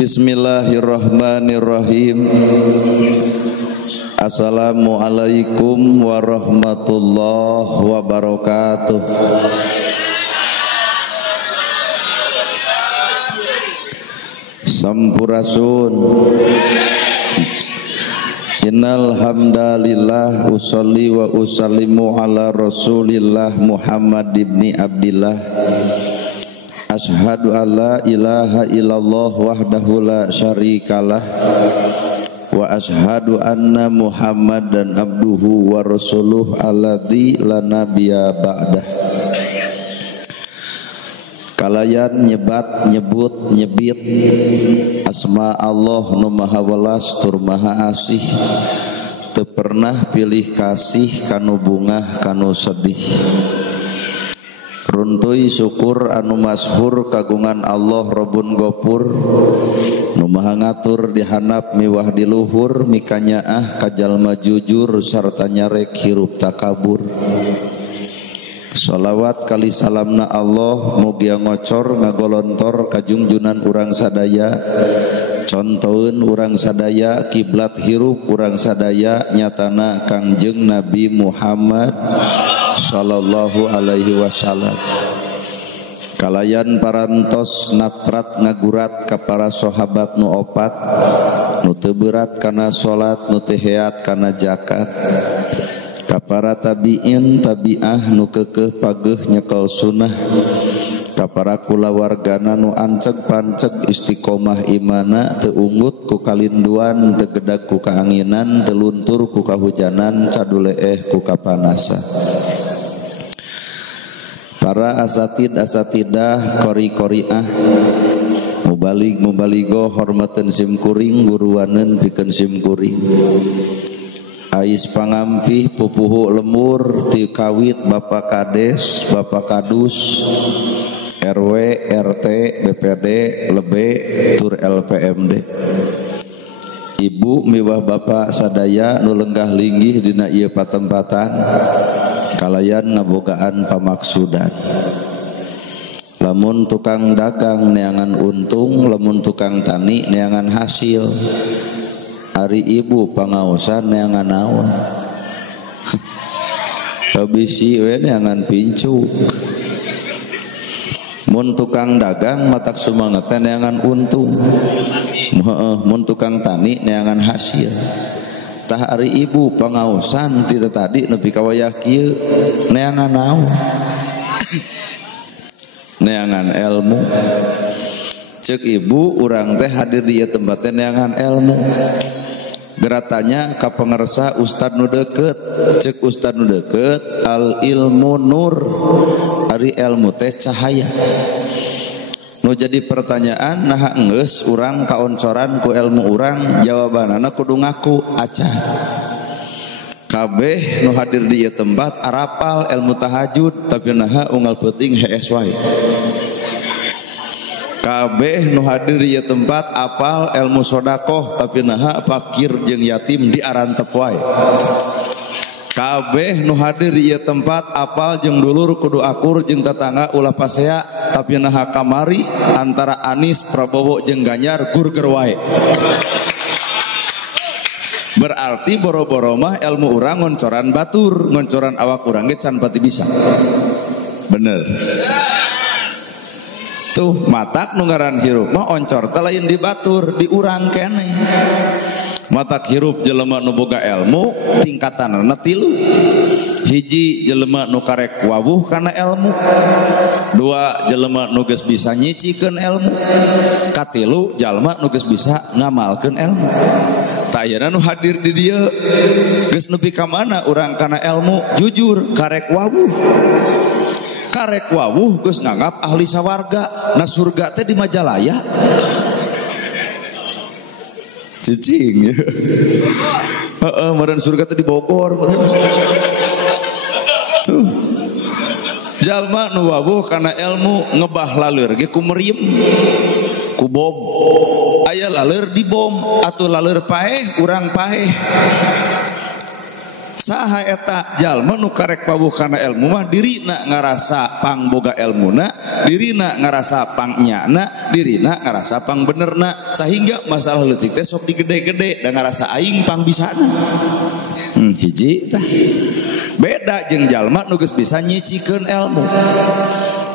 Bismillahirrahmanirrahim. Assalamualaikum warahmatullahi wabarakatuh. Sampurasun. Innal hamdalillah usolli wa usallimu ala Rasulillah Muhammad ibni Abdillah. Ashhadu an la ilaha illallah wahdahu la syarikalah wa ashhadu anna Muhammadan abduhu wa rasuluh alladzi la nabiyya ba'dah. Kalayan nyebat nyebut nyebit asma Allah nu maha welas tur maha asih, teu pernah pilih kasih kanu bungah kanu sedih. Runtuy syukur anu masyhur kagungan Allah Rabbun Ghafur nu maha ngatur di handap miwah di luhur mikanyaah ka jalma jujur sarta nyarek hirup takabur. Shalawat kali salamna Allah mugia ngocor ngagolontor ka junjunan urang sadaya, contoheun urang sadaya kiblat hirup urang sadaya nyatana Kangjeng Nabi Muhammad sallallahu alaihi wasallam. Kalayan parantos natrat ngagurat ka para sahabat nu opat nu teu berat kana salat nu teu heat kana zakat, ka para tabiin tabiah nu keukeuh pageuh nyekel sunnah, ka para kulawargana nu anceg panceg istiqomah imana teu unggut ku kalinduan teu gedag ku kaanginan teu luntur ku kahujanan caduleeh ku kapanasan. Para asatid asatidah kori koriah mubalig mubaligo hormaten sim kuring guruaneun pikeun sim kuring. Ais pangampih pupuhu lemur ti kawit Bapak Kades Bapak Kadus RW RT BPD lebe tur LPMD. Ibu miwah bapak sadaya nu lenggah linggih dina ieu patempatan kalayan ngabogaan pamaksudan. Lamun tukang dagang neangan untung, lamun tukang tani neangan hasil. Ari ibu pangaosan neangan naon. Kabisi we neangan pincuk. Mun tukang dagang matak sumanget neangan untung. Mun tukang tani neangan hasil. Tah ari ibu pangaosan ti tadi nepi ka wayah kieu neangan naon. Neangan ilmu. Ceuk ibu urang teh hadir di tempat teh neangan ilmu. Geratanya ka pangarsa ustad nu deukeut. Ceuk ustad nu deukeut al ilmu nur. Ari ilmu teh cahaya. Nu jadi pertanyaan naha enggeus urang kaoncoran ku ilmu urang, jawabanana kudu ngaku acan. Kabeh nu hadir di ieu tempat arapal ilmu tahajud tapi naha unggal peuting hees wae. Kabeh nu hadir di ieu tempat apal ilmu sodakoh tapi naha fakir jeung yatim diarantep wae. Kabeh nu hadir di ieu tempat apal jeung dulur kudu akur jeung tetangga ulah pasea tapi naha kamari antara Anies Prabowo jeung Ganjar gurger wae. Berarti boro-boro mah ilmu urang ngoncoran batur, ngoncoran awak urang ge can pati bisa. Bener. Tuh matak nu ngaran hirup mah oncor teh lain di batur, di urang keneh. Matak hirup jelema nu boga ilmu tingkatanna tilu. Hiji jelema nu karek wawuh kana ilmu. Dua jelema nu geus bisa nyicikeun ilmu. Katilu jalma nu geus bisa ngamalkeun ilmu. Ta ayeuna nu hadir di dieu geus nepi ka mana urang kana ilmu jujur karek wawuh. Karek wawuh geus nganggap ahli sawarga. Na surga teh di Majalaya. Cicing. Heeh, meureun surga teh di Bogor. Tuh. Jalma nu wawuh kana ilmu ngebah laleur ge ku meriam. Ku bom. Aya laleur di bom atuh laleur paeh urang paeh. Saha eta jalma nu karek pawuh kana ilmu mah dirina ngarasa pang boga ilmuna, dirina ngarasa pang nyana, dirina ngarasa pang benerna, sehingga masalah leutik teh sok digede-gede dan ngarasa aing pang bisana. Hiji tah beda jeung jalma nu geus bisa nyicikeun ilmu.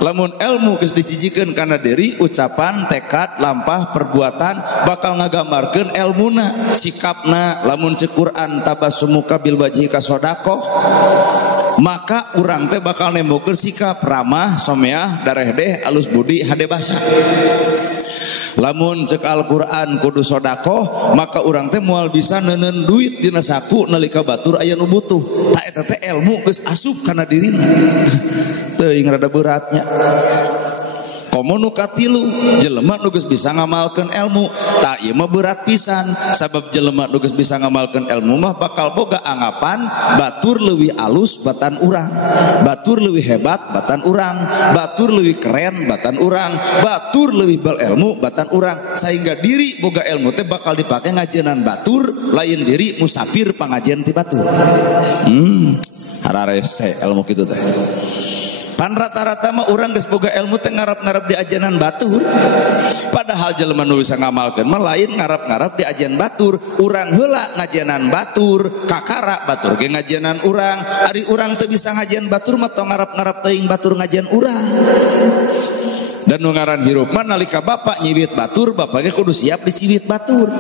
Lamun ilmu geus dicicikeun kana diri, ucapan, tekad, lampah, perbuatan bakal ngagambarkeun ilmuna, sikapna. Lamun ceuk Quran tabassumuka bil wajhi ka sedekah, maka urang teh bakal nembokeun sikap ramah, someah, darehdeh, alus budi, hade basa. Lamun cek Al-Quran kudu sodako, maka orang teh moal bisa neuneun duit dina saku nalika batur aya nu butuh. Ta eta teh ilmu geus asup kana dirina. Teuing rada beratnya. Komo nu katilu jelema nu geus bisa ngamalkeun ilmu, ta ieu mah berat pisan. Sabab jelema nu geus bisa ngamalkeun ilmu mah bakal boga anggapan batur leuwih alus batan urang, batur leuwih hebat batan urang, batur leuwih keren batan urang, batur leuwih berilmu batan urang, sehingga diri boga ilmu teh bakal dipake ngajienan batur, lain diri musafir pangajian ti batur. Hararese ilmu kitu teh. Pan rata-rata mah urang geus boga ilmu teh ngarap-ngarap di ajanan batur. Padahal jelema nu bisa ngamalkeun mah lain ngarap-ngarap di ajanan batur. Urang heula ngajianan batur, kakara batur ge ngajianan urang. Ari urang teu bisa ngajian batur mah tong ngarap-ngarap teuing batur ngajian urang. Dan nu ngaran hirup mah nalika bapak nyiwit batur, bapak ge kudu siap diciwit batur.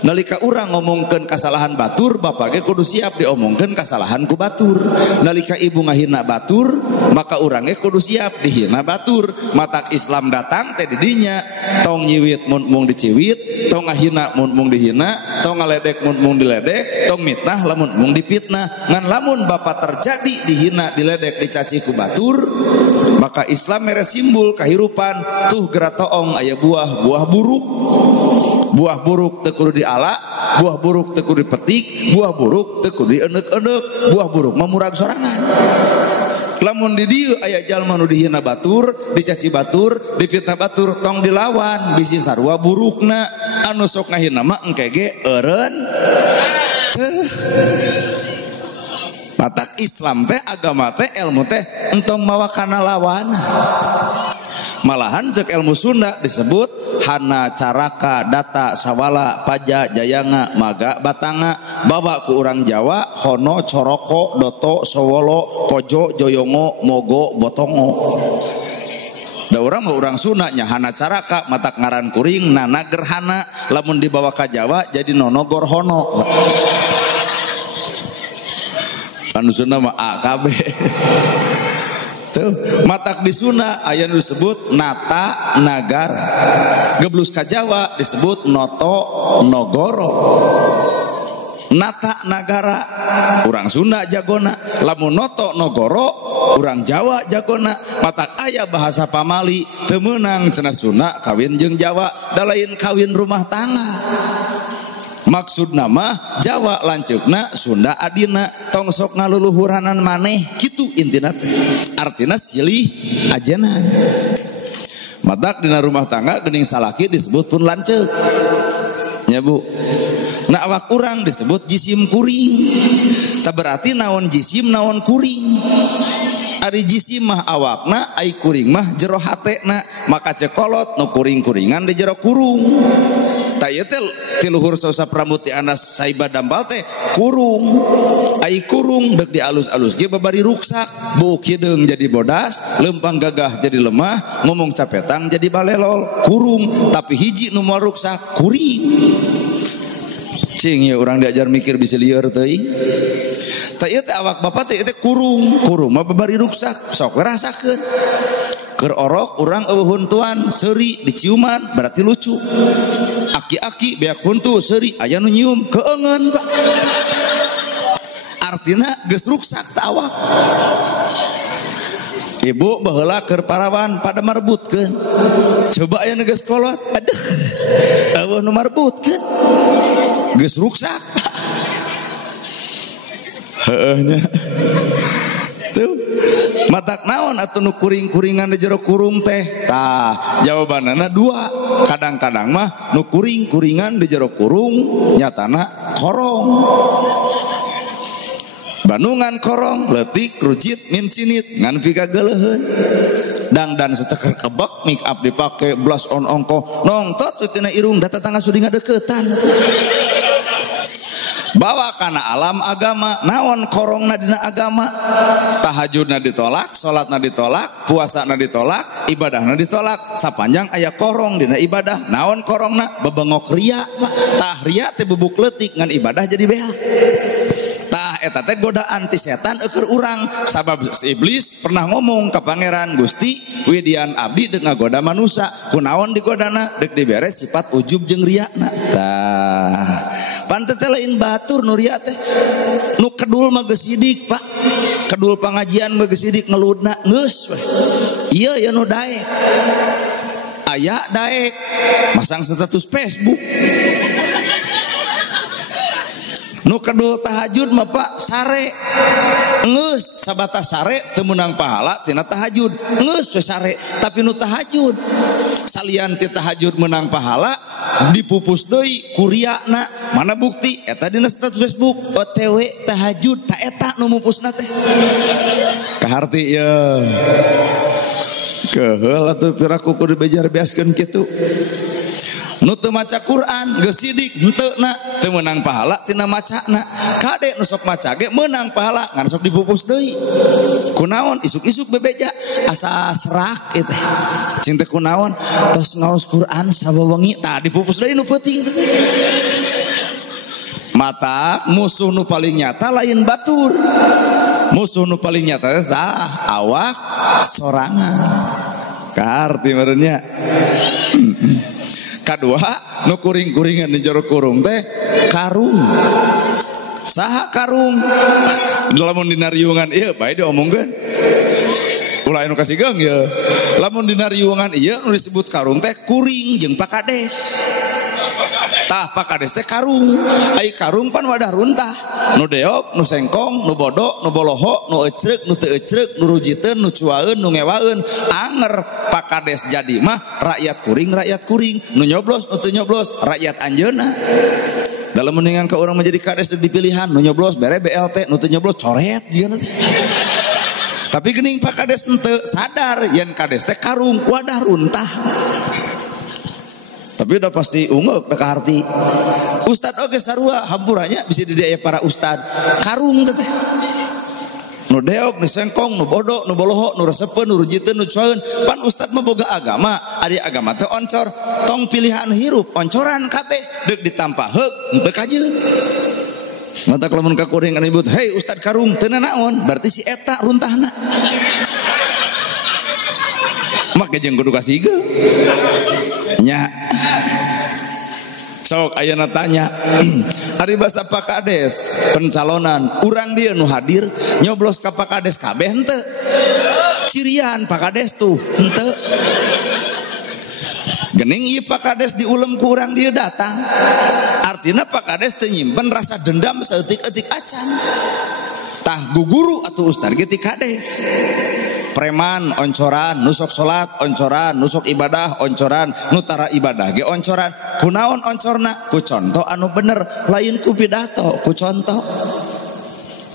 Nalika urang ngomongkeun kasalahan batur, bapak ge kudu siap diomongkeun kasalahan ku batur. Nalika ibu ngahina batur, maka urang ge kudu siap dihina batur. Matak Islam datang teh di dinya tong nyiwit mun mung diciwit, tong ngahina mun mung dihina, tong ngaledek mun mung diledek, tong mitnah lamun mung dipitnah. Ngan lamun bapak terjadi dihina, diledek, dicaci ku batur, maka Islam mere simbol kahirupan. Tuh geura toong aya buah buruk. Buah buruk teu kudu diala, buah buruk teu kudu dipetik, buah buruk teu kudu dieneuk-eneuk, buah buruk mah murag sorangan. Lamun di dieu aya jalma nu dihina batur, dicaci batur, dipitnah batur, tong dilawan bisi sarua burukna. Anu sok ngahina mah engke ge eureun. Matak Islam teh agama teh ilmu teh entong mawa kana lawan. Malahan cek ilmu Sunda disebut hana, caraka, data, sawala, paja, jayanga, maga, batanga. Bawa ku urang Jawa hono, coroko, doto, sowolo, pojo, joyongo, mogo, botongo. Da urang mah urang Sunda nya hana caraka matak ngaran kuring nana gerhana. Lamun dibawa ka Jawa jadi nono gorhono. Anu Sunda mah AKB. Tuh, matak di Sunda aya nu disebut nata nagara. Geblus ka Jawa disebut noto nogoro. Nata nagara urang Sunda jagona, lamun noto nogoro urang Jawa jagona. Matak aya bahasa pamali teu meunang cenah Sunda kawin jeung Jawa, da lain kawin rumah tangga. Maksud nama Jawa lanceukna, Sunda adina, tong sok ngaluluhuranan maneh kitu intina teh. Artina silih ajeuna. Matak dina rumah tangga geuning salaki disebut pun lanceuk. Nya Bu. Nah awak urang disebut jisim kuring. Tah berarti naon jisim naon kuring. Ari jisim mah awakna, ai kuring mah jero hatena, maka cekolot nu kuring-kuringan di jero kurung. Ta ieu teh ti luhur Sosa Pramuti Anas Saiba Dambal teh kurung. Ai kurung deuk dialus-alus ge babari ruksak, buk hideung jadi bodas, lempang gagah jadi lemah, ngomong capetang jadi balelol. Kurung, tapi hiji nu moal ruksak kuring. Cing ya urang diajar mikir bisa lieur teuing. Ta ieu teh awak bapak teh kurung, kurung mah babari ruksak, sok rasakeun. Keur orok urang eueuh huntuan seuri diciuman berarti lucu. Aki-aki beak huntu seuri aya nu nyium keungeun Pak. Artina geus ruksak ta awak. Ibu baheula keur parawan pada marbutkeun. Coba aya nu geus kolot, aduh. Eueuh nu marbutkeun. Geus ruksak. Heeh nya. Tuh. Matak naon atuh nu kuring-kuringan di jero kurung teh? Tah, jawabanana dua. Kadang-kadang mah nu kuring-kuringan di jero kurung nyatana korong. Bandungan korong letik rujit mincinit ngan pika geuleheun dangdan seteker kebek make up dipake blush on ongko nongtot tina irung data tangga sudi ngadeukeutan bawa kana alam agama naon korongna dina agama tahajudna ditolak salatna ditolak puasana ditolak ibadahna ditolak sapanjang aya korong dina ibadah naon korongna bebengok ria tah ria teh bubuk leutik ngan ibadah jadi beak tah eta teh godaan ti setan keur urang sabab iblis pernah ngomong ka pangeran Gusti widian abdi deuk ngagoda manusia kunaon digodana deuk dibere sifat ujub jeung riana tah panteu teh lain batur nu ria teh nu kedul mah geus sidik Pak kedul pangajian mah geus sidik ngeludna geus we ieu ya nu daek aya daek masang status Facebook nu kedul tahajud mah Pak sare ngeus sabatas sare teu meunang pahala tina tahajud ngeus we sare tapi nu tahajud salian ti tahajud meunang pahala dipupus deui ku riana mana bukti eta dina status Facebook OTW tahajud ta eta nu mupusna teh kaharti ya keheul atuh piraku kudu bejar beaskeun kitu nu teu maca Quran geus sidik henteu na teu meunang pahala tina macana kade nu sok maca ge meunang pahala ngan sok dipupus deui kunaon isuk-isuk bebeja asa serak ieu teh cing teh kunaon tos ngaos Quran sawewengi tah dipupus deui nu peuting teh mata musuh nu paling nyata lain batur musuh nu paling nyata tah awak sorangan kaharti meureunnya kadua nu kuring-kuringan di jero kurung teh karung saha karung lamun dina riungan ieu bae diomongkeun ulah anu kasigeung ya lamun dina riungan ieu nu disebut karung teh kuring jeung pakades tah pakades teh karung ai karung pan wadah runtah nu deok nu sengkong nu bodok nu boloho nu ecreuk nu teu ecreuk nu rujiteun nu cuaeun nu ngewaeun anger pakades jadi mah rakyat kuring nu nyoblos nu teu nyoblos rakyat anjeunna dalam mendingan ke orang menjadi kades dipilihan nu nyoblos bere BLT nu teu nyoblos coret jieuna teh tapi geuning pakades henteu sadar yen kades teh karung wadah runtah tapi udah pasti ungeuk da kaharti ustad oge sarua hampuranya bisa didaya para ustad karung teh nu deok nu sengkong nu bodok nu boloho nu resepeun nu rujiteun nu cuaeun pan ustad mah boga agama ari agama teh oncor tong pilihan hirup oncoran kabeh deuk ditampa heuk henteu kajeun mata lamun ka kuring kana nyebut hei ustad karung teu naon berarti si eta runtahna make jeung kudu kasigeung nya sok ayeuna tanya ari basa pakades pencalonan urang dia nu hadir nyoblos ka pakades kabeh henteu cirian pakades tuh henteu geuning ieu pakades diulem ku urang dia datang artina pakades teu nyimpen rasa dendam saeutik-eutik acan tah guguru atuh ustad ge ti kades preman oncoran nusok salat oncoran nusok ibadah oncoran nutara ibadah ge oncoran kunaon oncorna ku contoh anu bener lain ku pidato ku contoh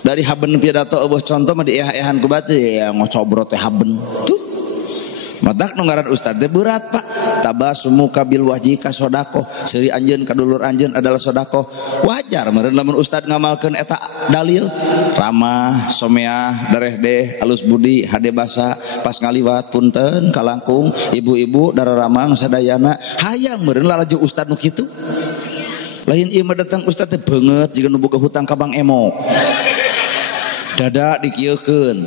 dari haben pidato eueuh contoh mah dieah-eahan ku batu ya ngocobrot teh haben tuh matak nu ngaran ustad teh berat Pak tabasumu kabil wajhika sodako seuri anjeun kadulur anjeun adalah sodako wajar meureun lamun ustad ngamalkeun eta dalil ramah someah darehdeh alus budi hade basa pas ngaliwat punten kalangkung ibu-ibu dararamang sadayana hayang meureun lalaju ustad nu kitu lain ieu mah datang ustad teh beungeut jiga nu boga hutang ka Bang Emo dada dikieukeun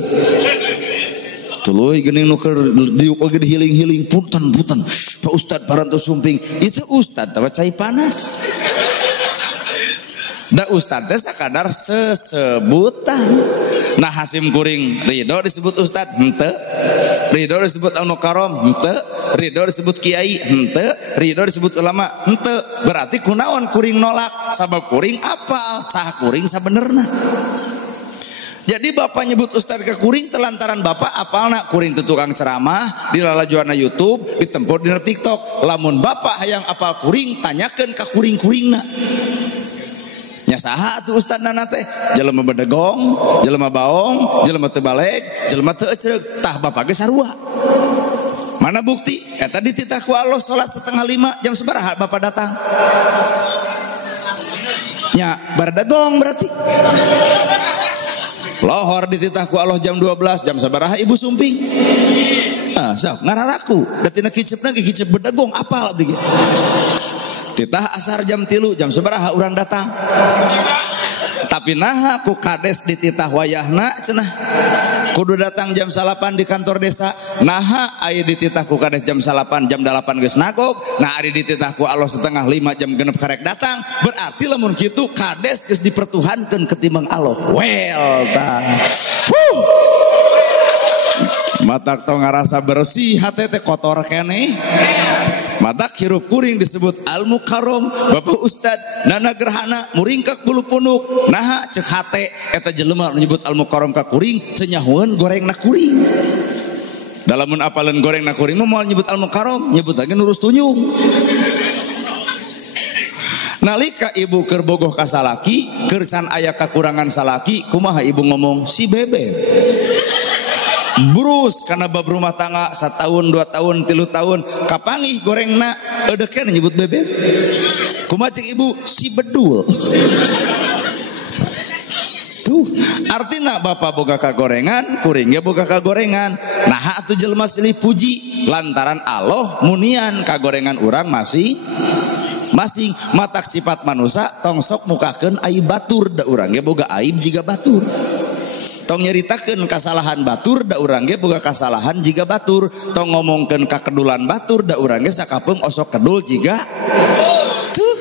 tuluy geuning nu keur diuk oge dihiling-hiling punten Pak Ustad parantos sumping itu ustad teh cai panas da ustad teh sakadar sesebutan nah Hasim kuring ridho disebut ustad henteu ridho disebut anu karom henteu ridho disebut kiai henteu ridho disebut ulama henteu berarti kunaon kuring nolak sabab kuring apal sah kuring sabenerna. Jadi bapak nyebut ustad ke kuring telantaran bapak apalna kuring teu tukang ceramah di lalajuana YouTube ditempur dina TikTok lamun bapak hayang apal kuring tanyakeun ka kuring-kuringna nya saha atuh ustadna teh jelema bedegong jelema baong jelema teu balek jelema teu ecereug tah bapak ge sarua mana bukti eta dititah ku Allah salat 4:30 jam sabaraha bapak datang nya berdegong berarti lohor dititah ku Allah jam 12 jam sabaraha ibu sumping sok ngararaku da tina kiceupna ge kiceup bedegong apal abdi ge titah asar jam 3 jam sabaraha urang datang tapi naha ku kades dititah wayahna cenah kudu datang jam 8 di kantor desa naha aya dititah ku kades jam 8 jam 8 geus nagog nah ari dititah ku Allah 4:30 jam genep karek datang berarti lamun kitu kades geus dipertuhankeun ketimbang Allah well tah matak tong ngarasa bersih hate teh kotor keneh matak hirup kuring disebut al-mukarram bapak ustad nana gerhana muring ka bulu punuk naha ceuk hate eta jelema nyebut al-mukarram ka kuring teu nyahoeun gorengna kuring dalamun apaleun gorengna kuring mah moal nyebut al-mukarram nyebut lagi nurus tunyung nalika ibu keur bogoh ka salaki keur can aya kakurangan salaki kumaha ibu ngomong si bebe burus karena bab rumah tangga 1 tahun 2 tahun 3 tahun kapangih gorengna eudeukkeun nyebut bebek kumaha cik ibu si bedul tuh artina bapak boga kagorengan kuring ge boga kagorengan nah atuh jelema silih puji lantaran Allah munian kagorengan urang masing matak sifat manusia tong sok mukakeun aib batur da urang ge boga aib jiga batur tong nyeritakeun kasalahan batur da urang ge boga kasalahan jiga batur tong ngomongkeun kakedulan batur da urang ge sakapeung osok kedul jiga tuh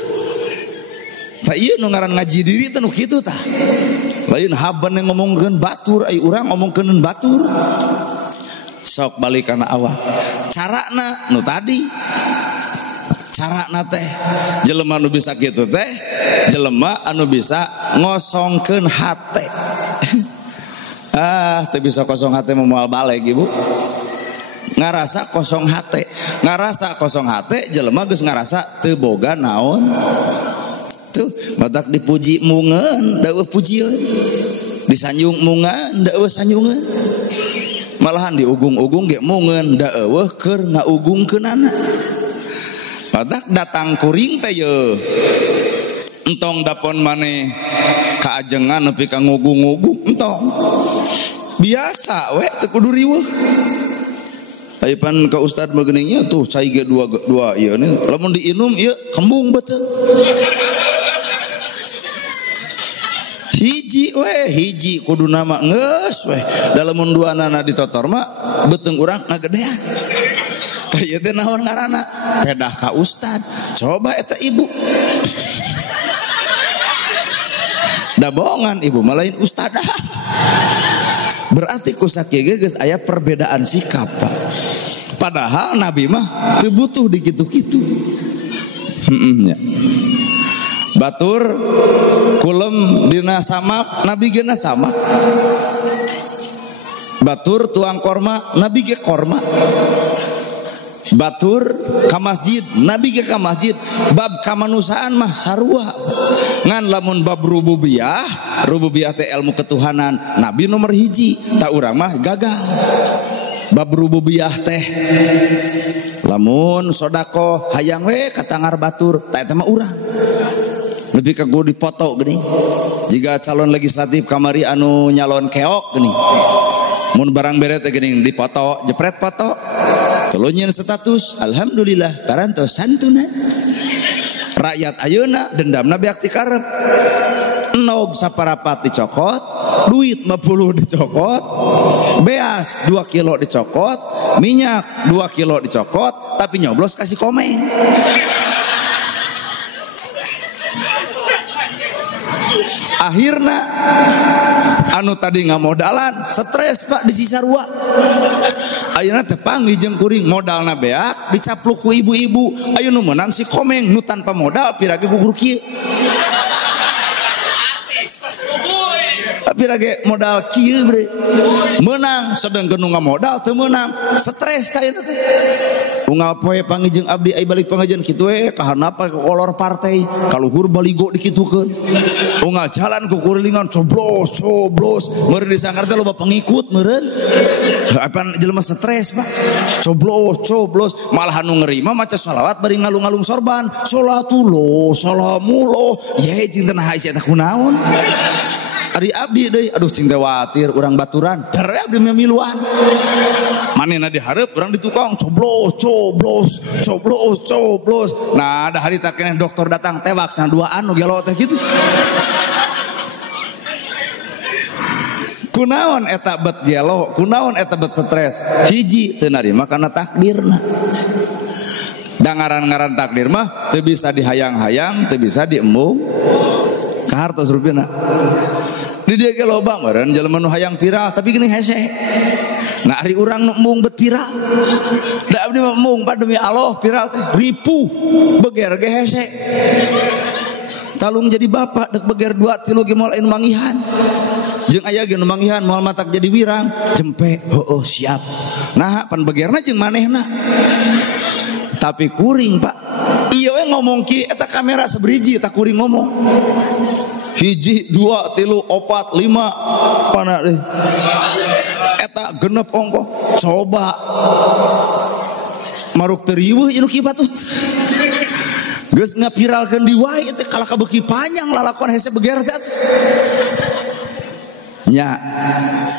tah ieu nu ngaran ngaji diri teh nu kitu tah lain haban yang ngomongkeun batur ai urang ngomongkeun batur sok balik kana awak carana nu tadi carana teh jelema anu bisa kitu teh jelema anu bisa ngosongkeun hate teu bisa kosong hate moal balik ibu ngarasa kosong hate jelema geus ngarasa teu boga naon tuh batak dipuji mungeun da eueuh pujieun disanjung mungan da eueuh sanjungeun malahan diugung-ugung ge mungeun da eueuh keur ngaugungkeunana batak datang kuring teh ye entong dapon maneh kaajengan nepi ka ngugung-ngugung entong biasa we teu kudu riweuh aipan ka ustad mah geuning tuh cai ge dua ieu nih lamun diinum ieu kembung beuteung hiji kudu nama geus we dalamun duanana ditotor mah beuteung urang ngagedean tah ieu teh naon ngaranna pedah ka ustad coba eta ibu da bohongan ibu malain ustadah berarti ku sakieu geus aya perbedaan sikap Pak padahal nabi mah teu butuh dikitu-kitu nya batur kulem dina samak nabi ge na samak batur tuang korma nabi ge korma batur ka masjid nabi ge ka masjid bab kamanusaan mah sarua ngan lamun bab rububiyah teh ilmu ketuhanan nabi nomor hiji tak urang mah gagal bab rububiyah teh lamun sodako hayang we katangar batur tak eta mah urang lebih ke gue dipoto gini jika calon legislatif kamari anu nyalon keok gini mun barang beret gini dipoto jepret foto tulunyin status alhamdulillah parantos santuna rakyat ayeuna dendamna beak ti karep enog saparapat dicokot duit 50 dicokot beas 2 kilo dicokot minyak 2 kilo dicokot tapi nyoblos kasih komen akhirna anu tadi ngamodalan stres Pak di Cisarua ayeuna teh panggih jeung kuring modalna beak dicapluk ku ibu-ibu ayeuna nu meunang si komeng nu tanpa modal piragi gugur kieu pira ge modal kieu bre menang sedang nu ngamodal teu meunang stres tah eta teh unggal poe pangijeng abdi ai balik pangajian kitu we kahanapa kolor partai kaluhur baligo dikitukeun unggal jalan ku kurilingan coblos meureun disanggar teh loba pengikut meureun apa jelema stres Pak coblos malah nu ngeri mah maca shalawat bari ngalung-ngalung sorban salatullah salamullah ye jeung teh nah sia teh kunaon ari abdi deui aduh cing teh watir urang baturan dere abdi miluan manehna dihareup urang di tukang coblos nah ada hari tak keneh dokter datang tewak sana duaan nu gelo teh kitu kunaon eta bet gelo kunaon eta bet stres hiji teu narima kana takdirna da ngaran-ngaran takdir mah teu bisa dihayang-hayang teu bisa diembung ka hartos rupina di dia ge loba meureun jelema nu hayang viral tapi gini hese nah ari urang nu embung bet viral da abdi mah embung demi Allah viral teh ripuh beger ge hese talung jadi bapak dek beger 2 3 ge moal anu mangihan jeung aya ge nu mangihan moal matak jadi wirang jempe heueuh siap nah pan begerna jeung manehna tapi kuring Pak ieu we ngomong ki eta kamera sabriji eta kuring ngomong 1 2 3 4 5 pana deui eta genep ongko coba maruk teu riweuh ieu kieu batut geus ngapiralkeun di wae teh kalaka beuki panjang lalakon hese beger teh nya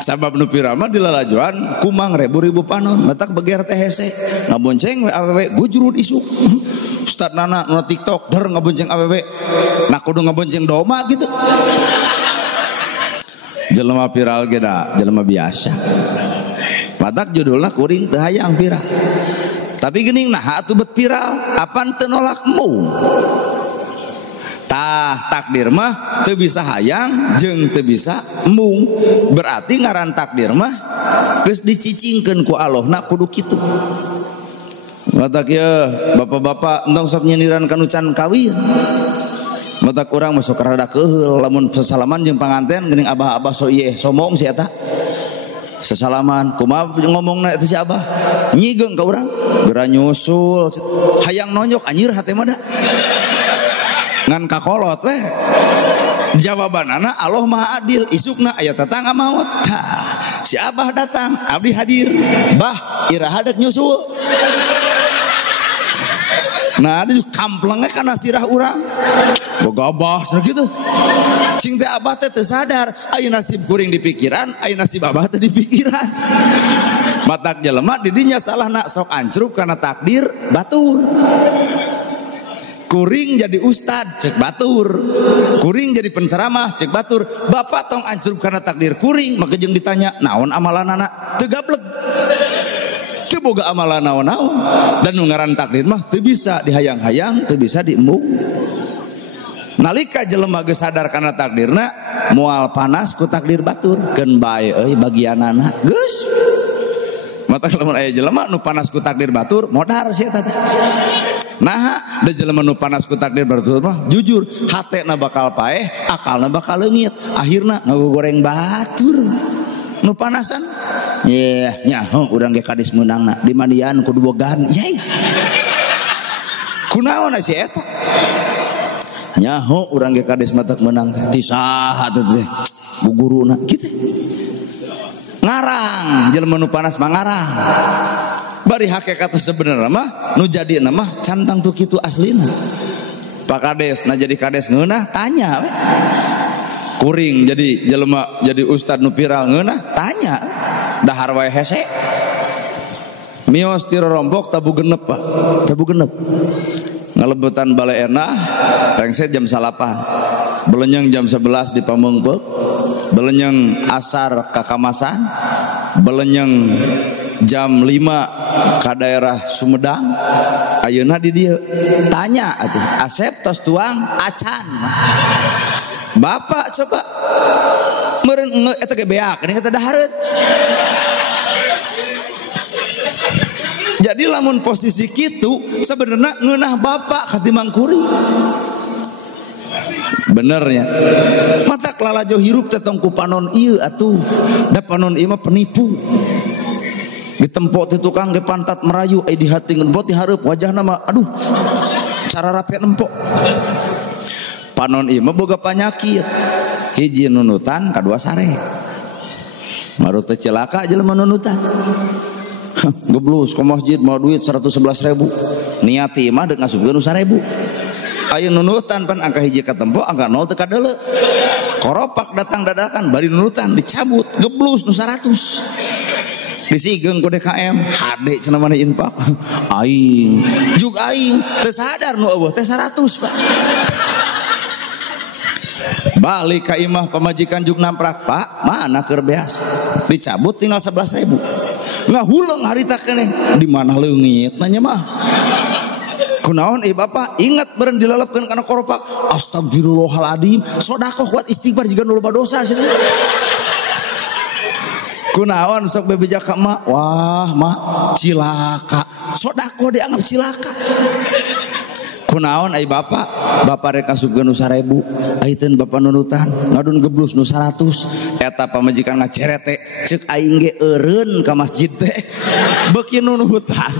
sabab nu viral mah dilalajoan kumang ribu panon matak beger teh hese ngabonceng we awewe gujrud isuk Ustad Nana nu TikTok der ngabonceng awewe nah kudu ngabonceng doma gitu jelema viral ge da jelema biasa matak judulna kuring teu hayang viral tapi geuning nah atuh bet viral apan teu nolakmu tah takdir mah teu bisa hayang jeung teu bisa embung berarti ngaran takdir mah geus dicicingkeun ku Allah na kudu kitu matak ye bapak-bapak entong sok nyindiran kanu can kawin matak urang masuk rada keheul lamun sesalaman jeung panganten geuning abah-abah so ieu somong si eta sesalaman kumaha ngomongna eta si abah nyigeung ka urang geura nyusul hayang nonjok anjir hate mah da ngan kakolot weh jawabanana Allah Maha Adil isukna aya tetangga maut si abah datang abdi hadir bah iraha dek nyusul nah ada juga kamplengnya karena sirah urang boga abah gitu cing teh abah teh teu sadar aya nasib kuring di pikiran aya nasib abah teh di pikiran matak jelema di dinya salah nak sok ancruk karena takdir batur kuring jadi ustad cek batur kuring jadi penceramah cek batur bapak tong ancur karena takdir kuring maka jeung ditanya naon amalan anak teu gablek teu boga amalan naon-naon dan nu ngaran takdir mah teu bisa dihayang-hayang teu bisa diembung nalika jelema geus sadar kana takdirna moal panas ku takdir batur keun bae euy bagianana geus mata lamun aya jelema nu panas ku takdir batur modar sia teh nah da jelema nu panas ku takdir batur mah jujur hatena bakal paeh akalna bakal leungit akhirna ngagoreng batur nu panasan nya urang ge kadis meunangna di mandian kudu bogaan kunaon si eta nya urang ge kadis matak meunang ti saha teh bu guruna kitu ngarang jelema nu panas mah ngarang bari hakikat sebenarnya mah nu jadi nama cantang tuh kitu aslina Pak Kades nah jadi kades ngeunah tanya we. Kuring jadi jelema jadi ustad nu viral ngeunah tanya dahar wae hese mios ti rombok tabu genep Pak tabu genep ngalebetan baleena rengset jam 8 belenyeng jam 11 di Pameungpeuk belenyeng asar ka Kamasan belenyeng jam 5 ke daerah Sumedang ayeuna di dieu tanya atuh Asep tos tuang acan bapak coba meureun eta ge beak geuning eta dahareut jadi lamun posisi kitu sebenarnya ngeunah bapak katimbang kuring benernya mata lalajo hirup tetong ku panon ieu atuh da panon ieu mah penipu ditempok ti tukang ge pantat merayu di hati ngempot ti hareup wajahna mah aduh cara rapi nempok panon ieu mah boga panyakit hiji nunutan kadua sare maru teu celaka jelema nunutan geblus ke masjid mau duit 111.000 niati mah deuk ngasupkeun 1.000 ayo nunutan pan angka hiji katempo angka 0 teu kadeuleu koropak datang dadakan bari nunutan dicabut geblus nu 100 disigeung ku DKM hade cenah maneh infak aing jug aing teu sadar nu eueuh teh 100 Pak balik ka imah pamajikan jug namprak Pak mana keur beas dicabut tinggal 11.000 ngahuleng harita keneh di mana leungit nanya mah kunaon bapak ingat beren dilalapkeun kana koropak astagfirullahaladzim sodako kuat istighfar jika nu loba dosa kunaon sok bebejak ka mak wah mak cilaka sodako dianggap cilaka kunaon bapak rek kasupkeun nu 1.000 ayeuna bapak nunutan ngadun geblus nu 100 eta pamajikan ngacerete ceuk aing ge eureun ka masjid teh beuki nunutan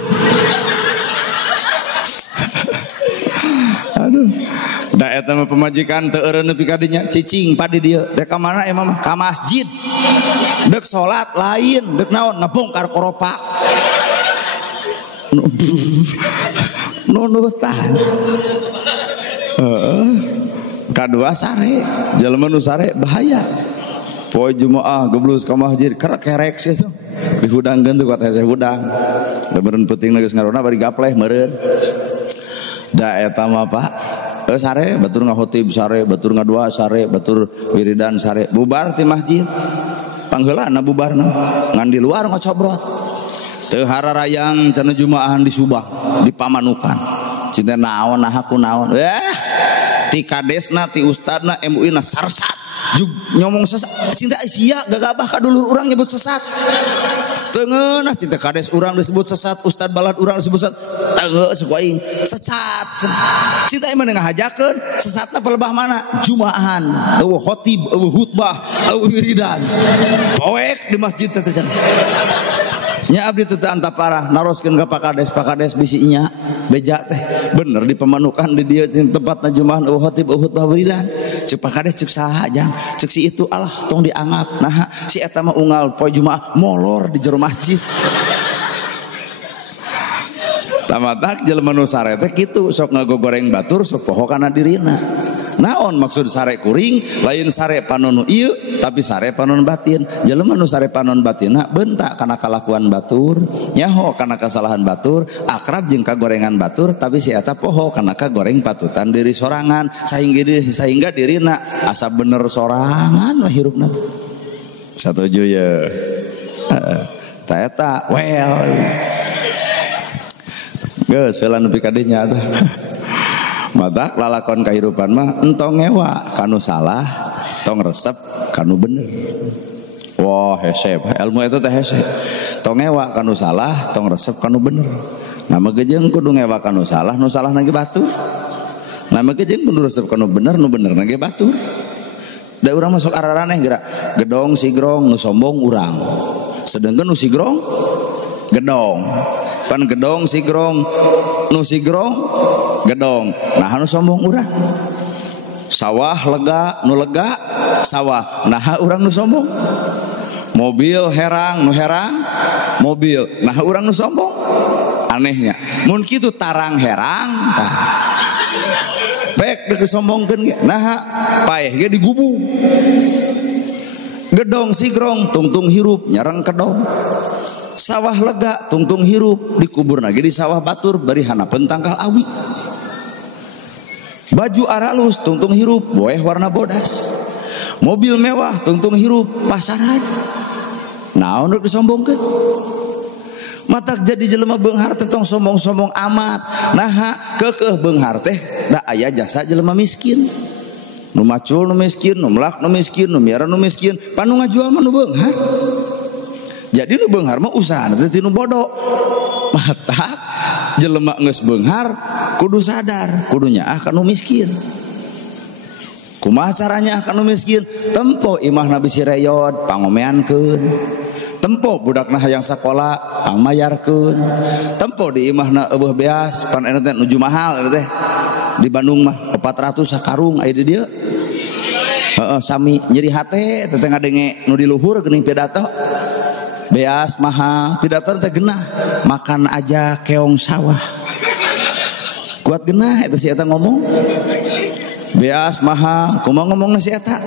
aduh da eta mah pamajikan teu eureun nepi ka dinya cicing padi dieu dek ka mana emang mah ka masjid dek salat lain dek naon ngabongkar koropak nunutan kadua sare jelema nu sare bahaya poe Jumaah geblus ka masjid kerek situ dihudangkeun teh ku teh hudang da beureun peuting geus ngarona bari gapleh meureun da eta mah Pak sare batur ngahotib sare batur ngadua sare batur wiridan sare bubar ti masjid panggeulana bubarna ngan di luar ngocobrot teu hararayang cenah Jumaahan di Subang di Pamanukan cinta naon nah aku naon ti kadesna ti ustadna MUI na sarsat jug nyomong sesat cinta sia gagabah ka dulur urang nyebut sesat teungeunah cinta kades urang disebut sesat ustad balad urang disebut sesat teu suku aing sesat cinta ieu mah ngahajakeun sesatna pelebah mana Jumaahan eueuh khotib eueuh khutbah eueuh wiridan poek di masjid teh cenah nya abdi teu anta parah naroskeun ka Pak Kades bisi nya beja teh bener di Pamanukan di dieu tempatna Jumaahan eueuh khotib eueuh khutbah wiridan ceuk Pak Kades ceuk saha jang ceuk si itu alah tong dianggap nah si eta mah unggal poe Jumaah molor di jero masjid tamatak jelema nu sare teh kitu sok ngagogoreng batur sok poho kana dirina naon maksud sare kuring lain sare panon ieu tapi sare panon batin jelema nu sare panon batinna bentak kana kalakuan batur nyaho kana kesalahan batur akrab jeung kagorengan batur tapi si eta poho kana kagoreng patutan diri sorangan sehingga dirina asa bener sorangan mah hirupna satuju ya ta eta well geus heula nepi ka dinya tah matak lalakon kahirupan mah entong ngewa kanu salah tong resep kanu bener wah hese ilmu itu teh hese tong ngewa kanu salah tong resep kanu bener nama gejeung kudu ngewa kanu salah nu salah nage batur nama gejeung kudu resep kanu bener nu bener nage batur da urang masuk araraneh geura gedong sigrong nu sombong urang sedengkeun nu sigrong gedong pan gedong sigrong nu sigrong gedong nah anu sombong urang sawah lega nu lega sawah nah urang nu sombong mobil herang nu herang mobil nah urang nu sombong anehnya mun kitu tarang herang tah pek deuk disombongkeun ge nah paeh ge digubung gedong sigrong tungtung hirup nyareng kedong sawah lega tungtung hirup dikubur lagi di sawah batur bari hanapeun tangkal awi baju aralus tungtung hirup boeh warna bodas mobil mewah tungtung hirup pasaran naon rek disombongkeun matak jadi jelema beunghar teh tong sombong-sombong amat naha keukeuh beunghar teh da aya jasa jelema miskin nu macul nu miskin nu melak nu miskin nu miara nu miskin panu ngajual mah nu beunghar jadi nu beunghar mah usahana teh nu bodoh matak jelema geus beunghar kudu sadar kudu nyaah ka nu miskin Kumaha caranya kanu miskin? Tempo imah Nabi Sireyod pangomeankeun. Tempo budakna hayang sakola pangmayarkeun. Tempo di imahna eueuh beas pan eta teh nuju mahal eta teh. Di Bandung mah 400 sakarung aya di dieu. Sami nyeri hate teh ngadenge nu di luhur geuning pidato. Beas mahal, pidato teh genah. Makan aja keong sawah. Kuat genah eta si eta ngomong. Beas mahal, kumaha ngomongna si eta?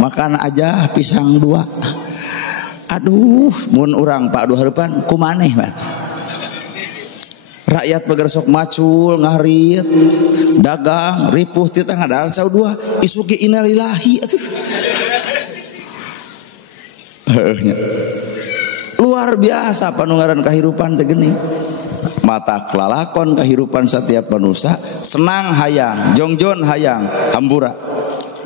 Makan aja pisang 2. Aduh, mun urang Pak aduh hareupan kumaneh batuh. Rakyat bagar sok macul ngarit, dagang, ripuh ti tengah darat saud 2 isu ge innalillahi atuh. Luar biasa panunggaran kahirupan teh geuning. Mata kelalakon kahirupan setiap manusia senang hayang, jongjon hayang, hambura.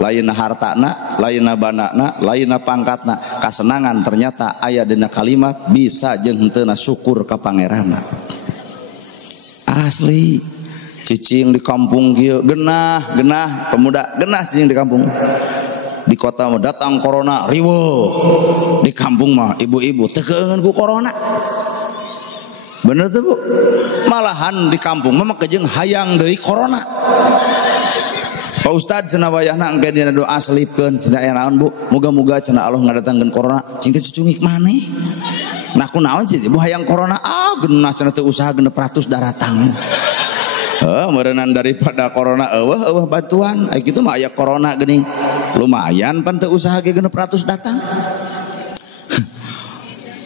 Lainna hartana, lainna banana, lainna pangkatna, kasenangan ternyata aya dina kalimat bisa jeung henteu syukur ka pangeranna. Asli cicing di kampung kieu genah pemuda genah cicing di kampung. Di kota mah datang corona riweuh. Di kampung mah ibu-ibu teu keungeun ku corona. Bener tuh Bu. Malahan di kampung mah kejeung hayang deui corona. Pak Ustad cenah wayahna engke dina doa selipkeun cenah aya naon Bu? Muga-muga cenah Allah ngadatangkeun corona. Cing teh cucungik maneh. Nah kunaon sih Bu hayang corona? Genah cenah teu usaha 600 daratang. Meureunnan daripada corona eueuh bantuan. Ai kitu mah aya corona geuning. Lumayan pan teu usaha ge 600 datang.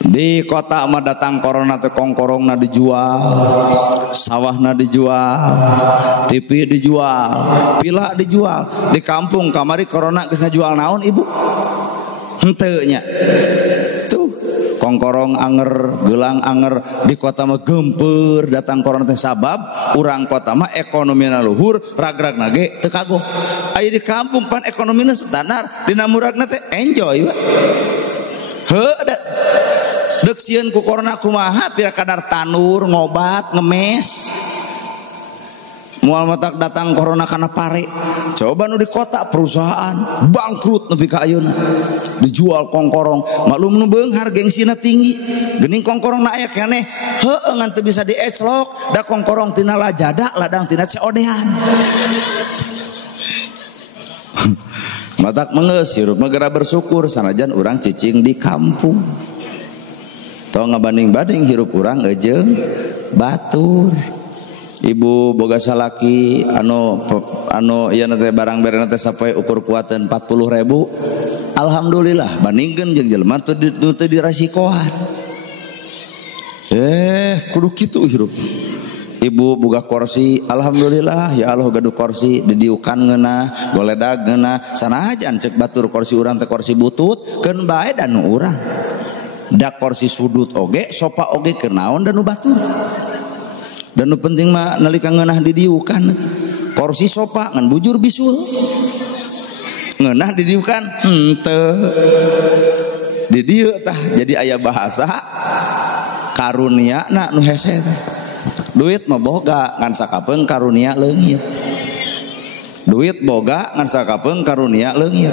Di kota mah datang corona teh kongkorongna dijual, sawahna dijual, TV dijual, pila dijual. Di kampung kamari corona geus ngajual naon Ibu? Henteu nya. Tuh, kongkorong anger, gelang anger. Di kota mah gempeur datang corona teh sabab urang kota mah ekonomina luhur, ragragna ge teu kagoh. Aya di kampung pan ekonomina standar, dina muragna teh enjoy we. Heuh dek sieun ku corona kumaha pira kadar tanur ngobat ngemes moal matak datang corona kana pare. Coba nu di kota perusahaan bangkrut nepi ka ayeuna dijual kongkorong maklum nu beunghar gengsina tinggi geuning kongkorongna aya keneh heueuh ngan teu bisa dieclok da kongkorong tina lajada ladang tina ceodean. Matak meungeus hirup megara bersyukur sanajan urang cicing di kampung. Tong ngabanding-banding hirup urang jeung batur. Ibu boga salaki anu ieu teh barang berena teh sapoe ukur kuateun 40.000. Alhamdulillah bandingkeun jeung jelema teu dirasikoan. Kudu kitu hirup. Ibu boga kursi, alhamdulillah ya Allah gaduh kursi didiukan ngeunah, goledag ngeunah, sanajan cek batur kursi urang teh kursi butut keun bae dan urang. Da kursi sudut oge, sofa oge kenaon dan nu batur. Dan nu penting mah nalika ngeunah didiukan. Kursi sofa ngan bujur bisul. Ngeunah didiukan henteu. Di dieu tah jadi aya bahasa karuniana nu hese teh. Duit mah boga ngan sakapeung karunia leungit. Duit boga ngan sakapeung karunia leungit.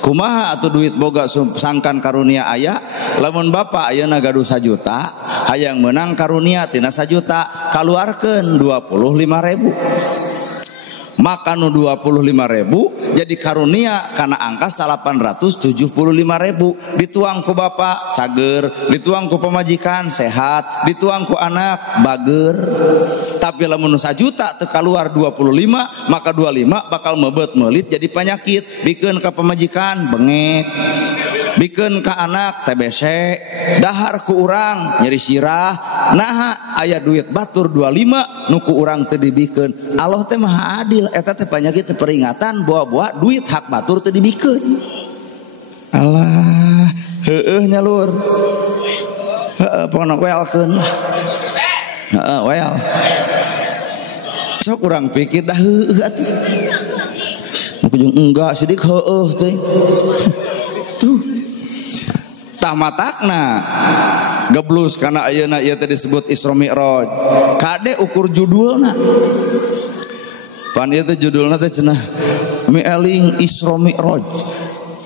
Kumaha atuh duit boga sangkan karunia aya lamun bapak ayeuna gaduh 1 juta hayang menang karunia tina 1 juta kaluarkeun 25.000 maka nu 25.000 jadi karunia kana angka 875.000 dituang ku bapak cager dituang ku pamajikan sehat dituang ku anak bager. Tapi lamun 1 juta teu kaluar 25 maka 25 bakal mebet meulit jadi penyakit bikeun ka pamajikan bengek bikeun ka anak TBC dahar ku urang nyeri sirah naha aya duit batur 25 nu ku urang teu dibikeun. Allah teh maha adil eta teh penyakit teh peringatan bawa-bawa duit hak batur teu dibikeun. Allah heueuh nya lur. Heeh pokona welkeun lah. Heeh well. Sok urang pikir dah heueuh atuh. Mukujung enggak sidik heueuh teh. Tuh. Tah matakna geblus kana ayeuna ieu teh disebut Isra Mi'raj. Kade ukur judulna. Pan ieu teh judulna teh cenah Mieling Isra Mi'raj.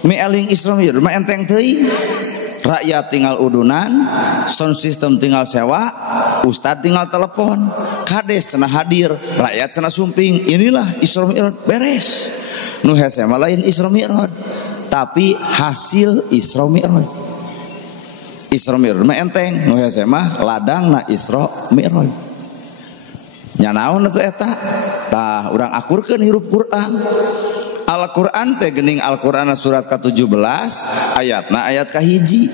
Mieling Isra Mi'raj mah enteng teuing. Rakyat tinggal udunan, sound system tinggal sewa, ustad tinggal telepon, kades cenah hadir, rakyat cenah sumping. Inilah Isra Mi'raj beres. Nu hese mah lain Isra Mi'raj, tapi hasil Isra Mi'raj. Isra Mi'raj mah enteng, nu hese mah ladangna Isra Mi'raj. Nya naon atuh eta? Tah urang akurkeun hirup Quran. Al-Quran teh geuning Al-Quran surat ke-17 ayatna ayat kahiji.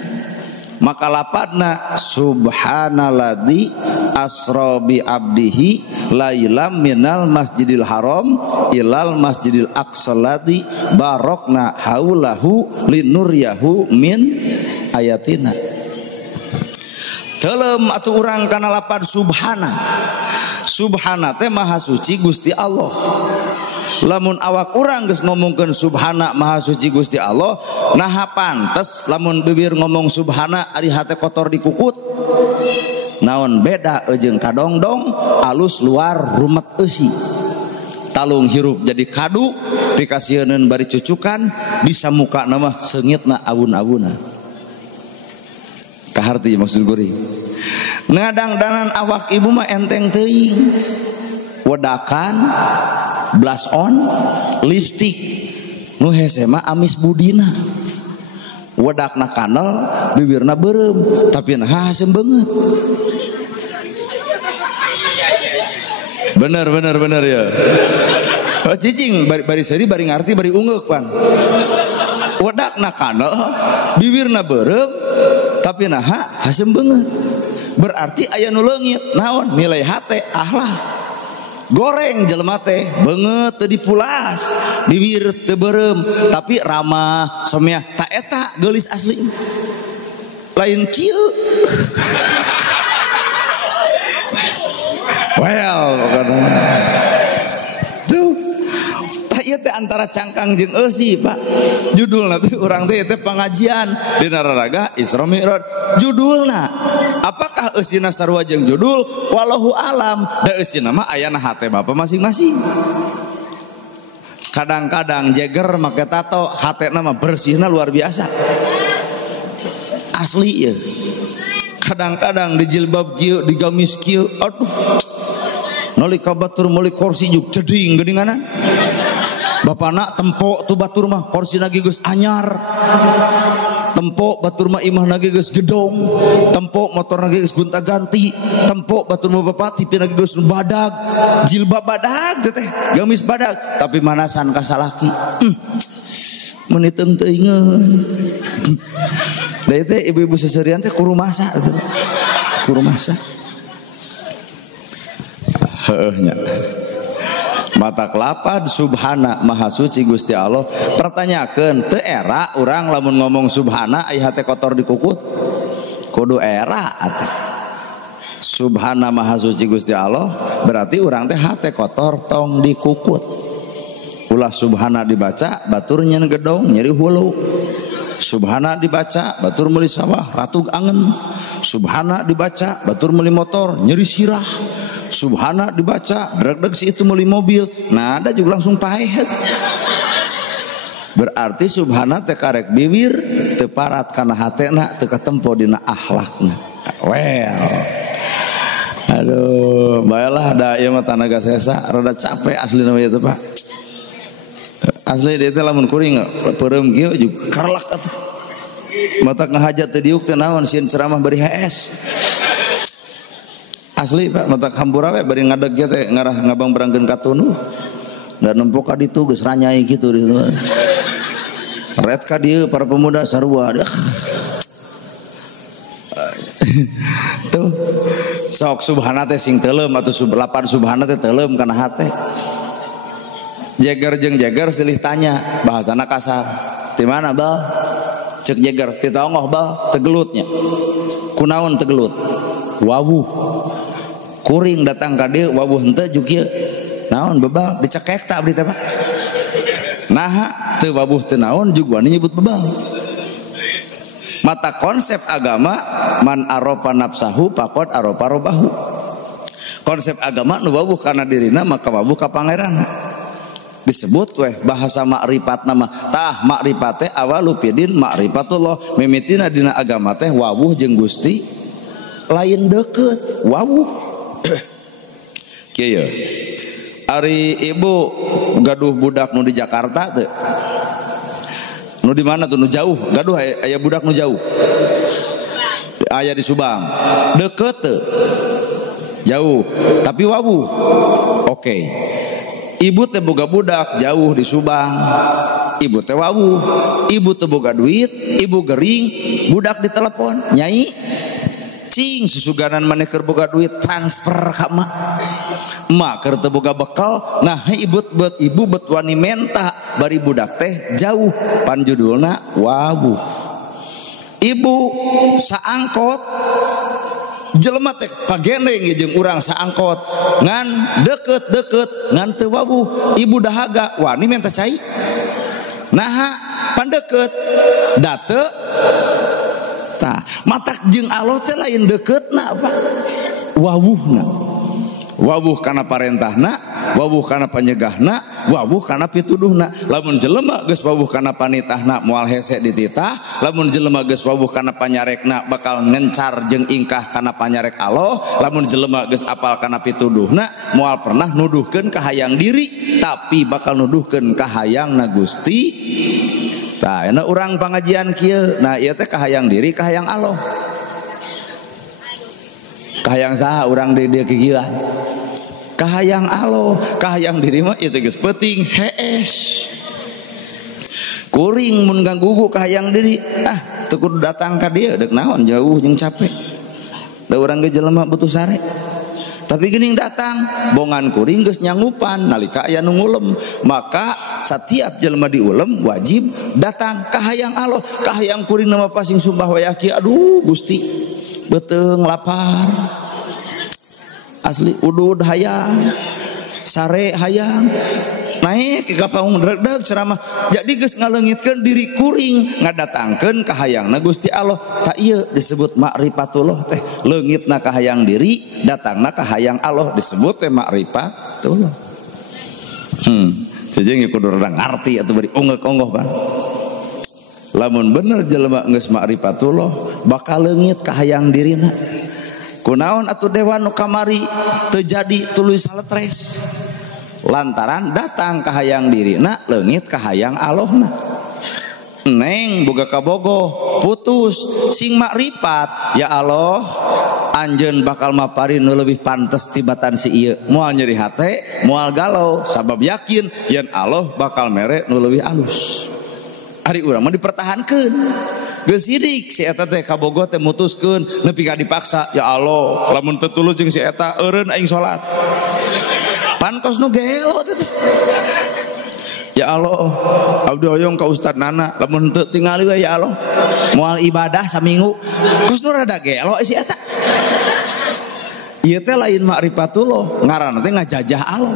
Maka lapadna subhanalladzi asra bi abdihi lailam minal masjidil haram ilal masjidil aqsal ladzi barokna haulahu linuryahu min ayatina. Teuleum atuh urang kana lapad subhana. Subhana teh maha suci Gusti Allah. Lamun awak urang geus ngomongkeun subhana maha suci Gusti Allah, naha pantes lamun bibir ngomong subhana ari hate kotor dikukut. Naon beda jeung kadongdong alus luar rumet eusi. Talung hirup jadi kadu pikasieun bari cucukan bisa muka nama seungitna awun-awuna. Kaharti maksud geuring. Ngadang-danan awak ibu mah enteng teuing. Wedakan blush on, lipstick, nu hese mah amis budina. Wedakna kanel, bibirna beureum, tapi nah hasem beungeut. Bener ya. Oh cicing bari seuri bari ngarti bari ungeuk pan. Wedakna kanel, bibirna beureum, tapi nah hasem beungeut. Berarti aya nu leungit, naon? Nilai hate akhlak. Goreng jelema teh beungeut teu dipulas, bibir teu beureum, tapi ramah somea ta eta geulis asli. Lain kieu. Well, tuh tah ieu teh antara cangkang jeung eusi, Pak. Judulna teh urang teh pengajian dina raraga Isra Mi'raj. Judulna apakah eusina sarua jeung judul wallahu alam da eusina mah aya na hate bapa masing-masing. Kadang-kadang Jagger make tato hatena mah bersihna luar biasa asli ya. Kadang-kadang di jilbab kieu di gamis kieu aduh nalika batur meuli kursi juk ceding geuninganan. Bapana tempo tu batur mah kursi lagi geus anyar. Tempo batur mah imah lagi geus gedong, tempo motor lagi geus gonta-ganti, tempo batur mah bapak tipi lagi geus badag, jilbab badag teh, gamis badag, tapi manasan ka salaki. Meniteng teu ingeun. Da teh ibu-ibu seserian teh kudu masak. Kudu masak. Heuh nya. Mata kelapad subhana maha suci Gusti Allah. Pertanyakeun teu era urang lamun ngomong subhana aya hate kotor dikukut. Kudu era atuh. Subhana maha suci Gusti Allah berarti urang teh hate kotor tong dikukut. Ulah subhana dibaca batur nyen gedong nyeri hulu. Subhana dibaca batur meuli sawah ratug angen. Subhana dibaca batur meuli motor nyeri sirah. Subhana dibaca deg-deg si itu meuli mobil nada juga langsung paeh. Berarti subhana teh karek bibir teu parat kana hatena teu katempo dina akhlakna. Well. Aduh, baelah da ieu mah tanaga sesa rada capek aslina mah teh Pak. Asli dia teh lamun kuring peureum kieu juga karlak atuh. Mata ngahajat teh diuk teh naon sieun ceramah bari HS. Asli Pak, mata hampura we bari ngadeg ge teh ngarah ngabang berangkeun ka tunuh. Da nempok ka ditu geus ranyai kitu di situ. Red ka dieu para pemuda sarua. Tuh. Sok subhana teh sing teuleum atuh lapan subhana teh teuleum kana hate. Jagger jeung Jagger silih tanya bahasana kasar. Di mana bal? Cek Jagger, ti taongoh bal tegelutnya. Kunaon tegelut? Wawuh. Kuring datang ka dieu wawuh henteu juk ieu. Naon bebal dicekek tak abdi teh Pak. Naha teu wawuh teu naon juk wani nyebut bebal. Mata konsep agama man aropa nafsahu faqad aropa robahu. Konsep agama nu wawuh kana dirina maka wawuh ka pangeranna. disebut weh bahasa makrifat nama tah makrifat teh awalu fidin makrifatulllah mimitina dina agama teh wawuh jeung Gusti lain deket wawuh kieu ari ibu gaduh budak nu di Jakarta teh nu di mana tuh nu jauh gaduh aya budak nu jauh aya di Subang deket teh jauh tapi wawuh oke. Ibu teh boga budak jauh di Subang, ibu teh wawuh, ibu teh boga duit, ibu gering, budak ditelepon, nyai, cing susuganan maneh keur boga duit transfer ka mak keur teu boga bekal, nah ibu bet wani menta bari budak teh jauh, panjudulna wawuh. Ibu saangkot jelema teh pagendeng jeung urang saangkot ngan deket ngan teu wawuh ibu dahaga wani minta cai naha pandeket date tah matak jeung Allah teh lain deketna apa wawuhna wawuh kana parentahna wawuh kana panyegahna wawuh kana pituduhna lamun jelema geus wawuh kana panitahna moal hese dititah lamun jelema geus wawuh kana panyarekna bakal ngencar jeung ingkah kana panyarek Allah lamun jelema geus apal kana pituduhna moal pernah nuduhkeun ka hayang diri tapi bakal nuduhkeun ka hayangna Gusti tah ena urang pangajian kieu nah ieu teh ka hayang diri ka hayang Allah ka hayang saha urang di dieu kieuan kahayang Allah kahayang diri mah itu geus penting hees kuring mun ganggugu kahayang diri teu kudu datang ka dieu deuk naon jauh jeung capek da urang ge jelema butuh sare tapi geuning datang bongan kuring geus nyangupan nalika aya nu ngulem maka setiap jelema diulem wajib datang kahayang Allah kahayang kuring nama pasing sumpah wayaki aduh Gusti beuteung lapar asli udud hayang sare hayang naik ke paung deg ceramah jadi geus ngaleungitkeun diri kuring ngadatangkeun ka hayangna Gusti Allah tak ieu disebut makrifatulllah teh leungitna ka hayang diri datangna ka hayang Allah disebut teh makrifatulllah ceujeung kudu rada ngarti atuh bari ongok-ongok kan lamun bener jelema geus makrifatulllah bakal leungit ka hayang dirina kunaon atuh dewa nu kamari teu jadi tuluy saletres lantaran datang ka hayang dirina leungit ka hayang Allahna neng boga kabogoh putus sing makrifat ya Allah anjeun bakal mapari nu leuwih pantes tibatan si ieu moal nyeri hate moal galau sabab yakin yen Allah bakal mere nu leuwih alus ari urang mah dipertahankeun geus hidik si eta teh kabogoh teh mutuskeun nepi ka dipaksa ya Allah lamun teu tuluy jeung si eta eureun aing salat pan kos nu gelo teh ya Allah abdi hoyong ka Ustad Nana lamun teu tingali we ya Allah moal ibadah saminggu kos nu rada gelo si eta ieu teh lain makrifatullah ngaranna teh ngajajah Allah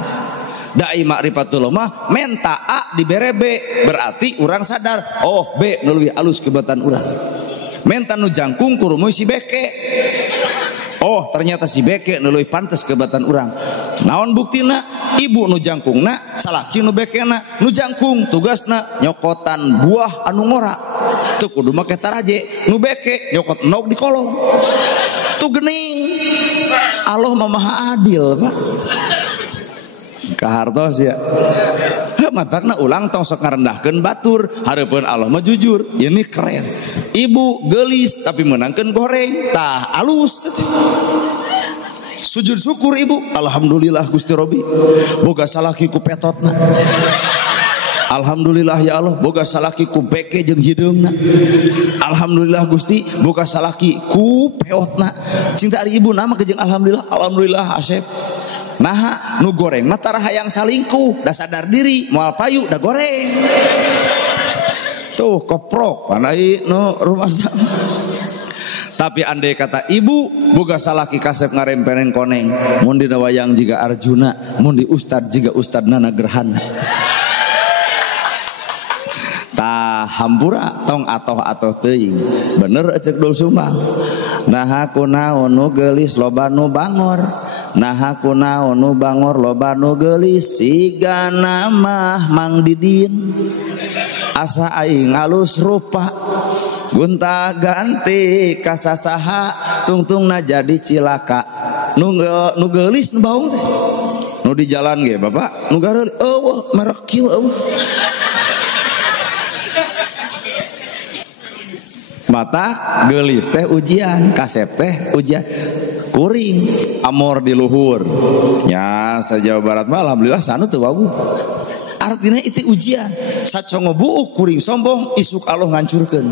dai makrifatullah mah menta A dibere B berarti urang sadar oh B nu leuwih alus kebatan urang menta nu jangkung kurumu si beke oh ternyata si beke nu leuwih pantes kebatan urang naon buktina ibu nu jangkungna salaki nu bekena nu jangkung tugasna nyokotan buah anu ngora teu kudu make taraje nu beke nyokot enog di kolong tu geuning Allah mah maha adil Pak kahartos ya matakna ulang tong sok ngarendahkeun batur hareupeun Allah mah jujur ini keren ibu geulis tapi menangkeun goreng tah alus sujud syukur ibu alhamdulillah Gusti Robi boga salaki ku petotna alhamdulillah ya Allah boga salaki ku beke jeung hideungna alhamdulillah Gusti boga salaki ku peotna cinta ari ibu nama jeung alhamdulillah Asep nah nu goreng mah tara hayang salingkuh da sadar diri moal payu da goreng tuh koprok panai nu rumah sama tapi andai kata ibu boga salaki kasep ngarempereng koneng mun dina wayang jiga Arjuna mun di ustad jiga Ustad Nana Gerhana tah hampura tong atoh teuing bener cek Dul Sumbang. Naha kunaon nu geulis loba nu bangor, naha kunaon nu bangor loba nu geulis, sigana mah Mang Didin asa aing alus rupa gunta ganti kasasaha tungtungna jadi cilaka. Nu geulis nu baung teh nu di jalan ge Bapak nu gareulis eueuh merek kieu eueuh mata geulis teh ujian, kasep teh ujian, kuring amor di luhur nya sa-Jawa Barat mah alhamdulillah sanu teu wabuh. Artinya itu ujian, sacongo buuk kuring sombong isuk Allah ngancurkeun.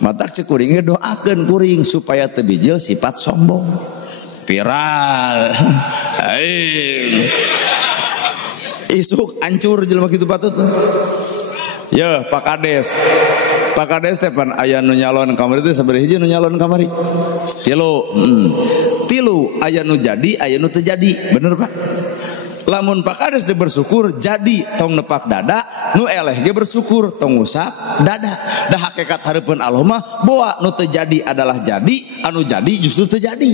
Mata cek kuring doakeun kuring supaya teu bijil sifat sombong. Viral. Isuk hancur jelema kitu patut. Ya Pak Kades. Pak Kades teh pan aya nu nyalon kamari teh sabaraha hiji nu nyalon kamari? 3. 3 aya nu jadi, aya nu teu jadi. Bener Pak? Lamun Pak Kades teh bersyukur jadi tong nepak dada, nu eleh ge bersyukur tong ngusap dada. Da hakikat hareupeun Allah mah boa nu teu jadi adalah jadi, anu jadi justru teu jadi.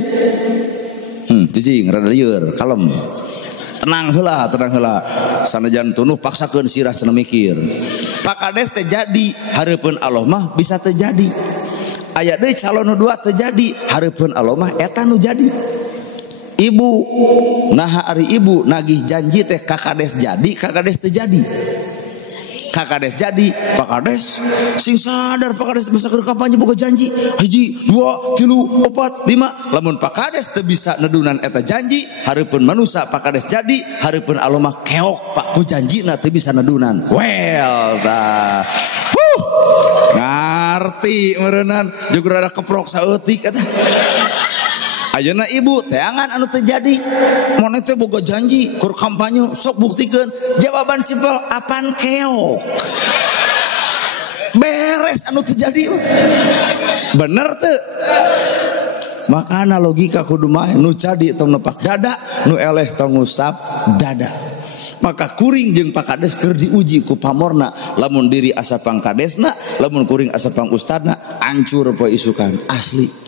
Cicing rada lieur, kalem. Tenang heula, sanajan tunuh paksakeun sirah cenah mikir. Pak Kades teh jadi, hareupeun Allah mah bisa terjadi. Aya deui calon nu 2 terjadi, hareupeun Allah mah eta nu jadi. Ibu, naha ari ibu nagih janji teh Kak Kades jadi, Kak Kades terjadi. Kak Kades jadi, Pak Kades sing sadar Pak Kades bisa keur kampanye boga janji 1, 2, 3, 4, 5. Lamun Pak Kades teu bisa nedunan eta janji, hareupeun manusia Pak Kades jadi, hareupeun Allah mah keok Pak ku janjina teu bisa nedunan. Well dah. Ngarti meureunnan juga rada keprok saeutik eta. Ayeuna ibu teangan anu terjadi monet teh boga janji kur kampanye sok buktikeun. Jawaban simpel apaan keok beres anu terjadi bener teu. Makana logika kudu main nu jadi tong nepak dada, nu eleh tong ngusap dada. Maka kuring jeung Pak Kades keur diuji ku pamorna. Lamun diri asa pang kadesna, lamun kuring asa pang ustadna, hancur poe isukan asli.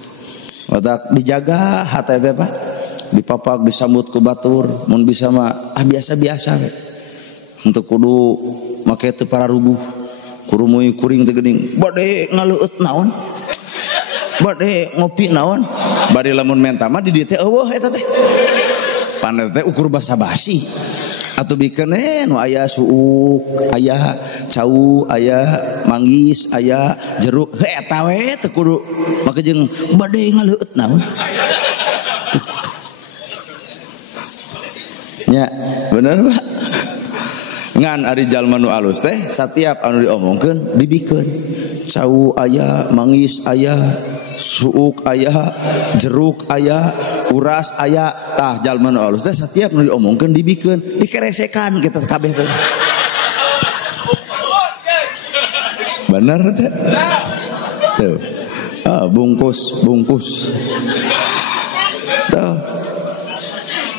Otak dijaga hati teh Pak, dipapak disambut ku batur, mun bisa mah biasa-biasa we. Untuk kudu make teu pararubuh. Kurumuy kuring teh geuning, bade ngaleueut naon? Bade ngopi naon? Bari lamun menta mah di dieu teh eueuh eta teh. Pandai teh ukur basa-basi. Atuh bikeun nu aya suuk, aya cau, aya manggis, aya jeruk, eta we teu kudu make jeung bade ngaleueut naon. Teu kudu. Nya, bener Pak. Ngan ari jalma nu alus teh satiap anu diomongkeun dibikeun. Cau aya, manggis aya, suuk aya, jeruk aya, uras aya. Tah jalma nu alus teh setiap nu diomongkeun dibikeun, dikeresekan kita kabeh teh. Bener teh? Tuh. Bungkus. Tuh.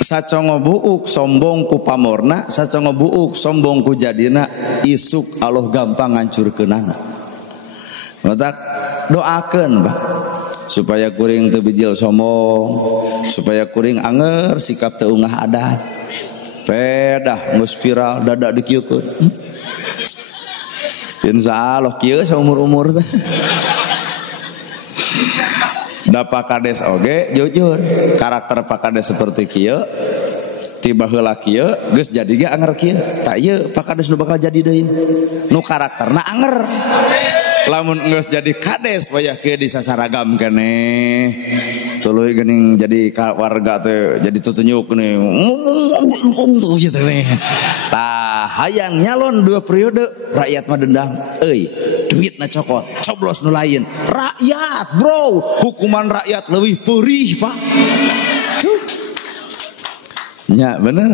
Sacongo buuk sombong ku pamorna, sacongo buuk sombong ku jadina, isuk Allah gampang ngancurkeunana. Mata doakeun Pak supaya kuring teu bijil sombong, supaya kuring anger sikap teu ungah adat. Pedah geus viral dada dikieukeun. Insyaallah kieu saumur-umur teh. Da Pak Kades oge jujur, karakter Pak Kades seperti kieu. Tiba heula kieu geus jadi ge anger kieu. Tak ieu Pak Kades nu bakal jadi deui. Nu karakterna anger. Lamun geus jadi Kades payah kieu disasaragam keneh. Tuluy geuning jadi warga teh jadi tutunyuk nih. Kitu we. Tah hayang nyalon 2 periode rakyat mah dendam. Euy, duitna cokot, coblos nu lain. Rakyat, bro, hukuman rakyat leuwih peurih, Pak. Tuh. Nya bener.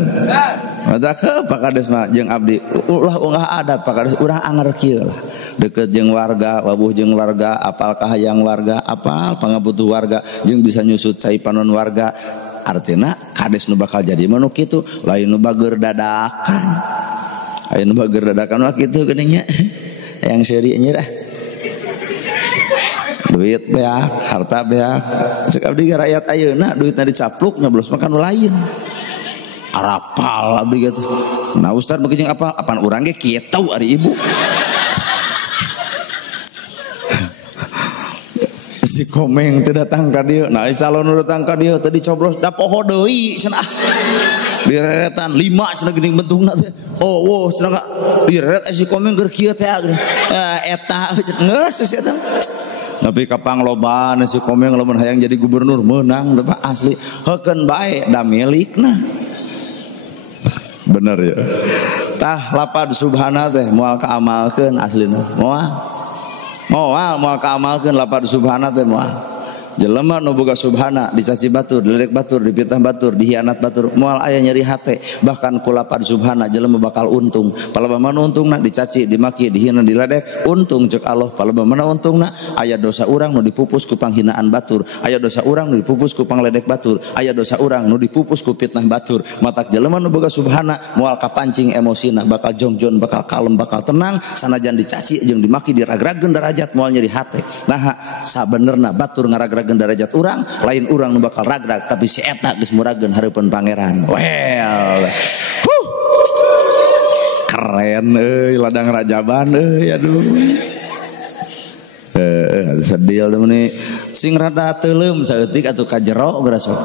Mata ke Pak Kades mah jeung abdi ulah ungah adat Pak Kades urang anger kieu lah. Deket jeung warga, wabuh jeung warga, apal kahayang warga, apal pangabutuh warga jeung bisa nyusut cai panon warga. Artina Kades nu bakal jadi manu kitu, lain nu bageur dadakan. Aya nu bageur dadakan mah kitu geuning nya. yang seuri nyerah duit beak harta beak cek abdi rakyat ayeuna duitna dicapluk nyoblos makan lain arapal abdi gitu. Nah ustad begitu apa apaan urang ge kieu ari ibu si Komeng teu datang ka dieu. Nah calon nu datang ka dieu teu dicoblos da poho deui cenah direretan 5 cenah geuning bentungna teh. Oh wo cenah direret si Komeng keur kieu teh eta geus eta. Tapi kapang lobana si Komeng lamun hayang jadi gubernur menang teh asli heukeun bae da milikna. Bener ya. Tah lapad subhana teh moal kaamalkeun aslina. Moal kaamalkeun lapad subhana teh moal. Jelema nu boga subhana dicaci batur, diledek batur, dipitnah batur, dihianat batur, moal aya nyeri hate. Bahkan ku lapad subhana jelema bakal untung. Palebah untungna dicaci, dimaki, dihina, diledek, untung cek Allah. Palebah untungna aya dosa urang nu dipupus ku panghinaan batur, aya dosa urang nu dipupus ku pangledek batur, aya dosa urang nu dipupus ku pitnah batur. Matak jelema nu boga subhana moal kapancing emosina, bakal jongjon, bakal kalem, bakal tenang. Sanajan dicaci jeung dimaki diragrageun derajat moal nyeri hate. Nah sabenerna batur ngaragrageun derajat urang lain urang nu bakal ragrag tapi si eta geus murageun hareupeun pangeran. Well keren euy ladang rajaban euy aduh sedih deui sing rada teuleum saeutik atuh ka jero berasa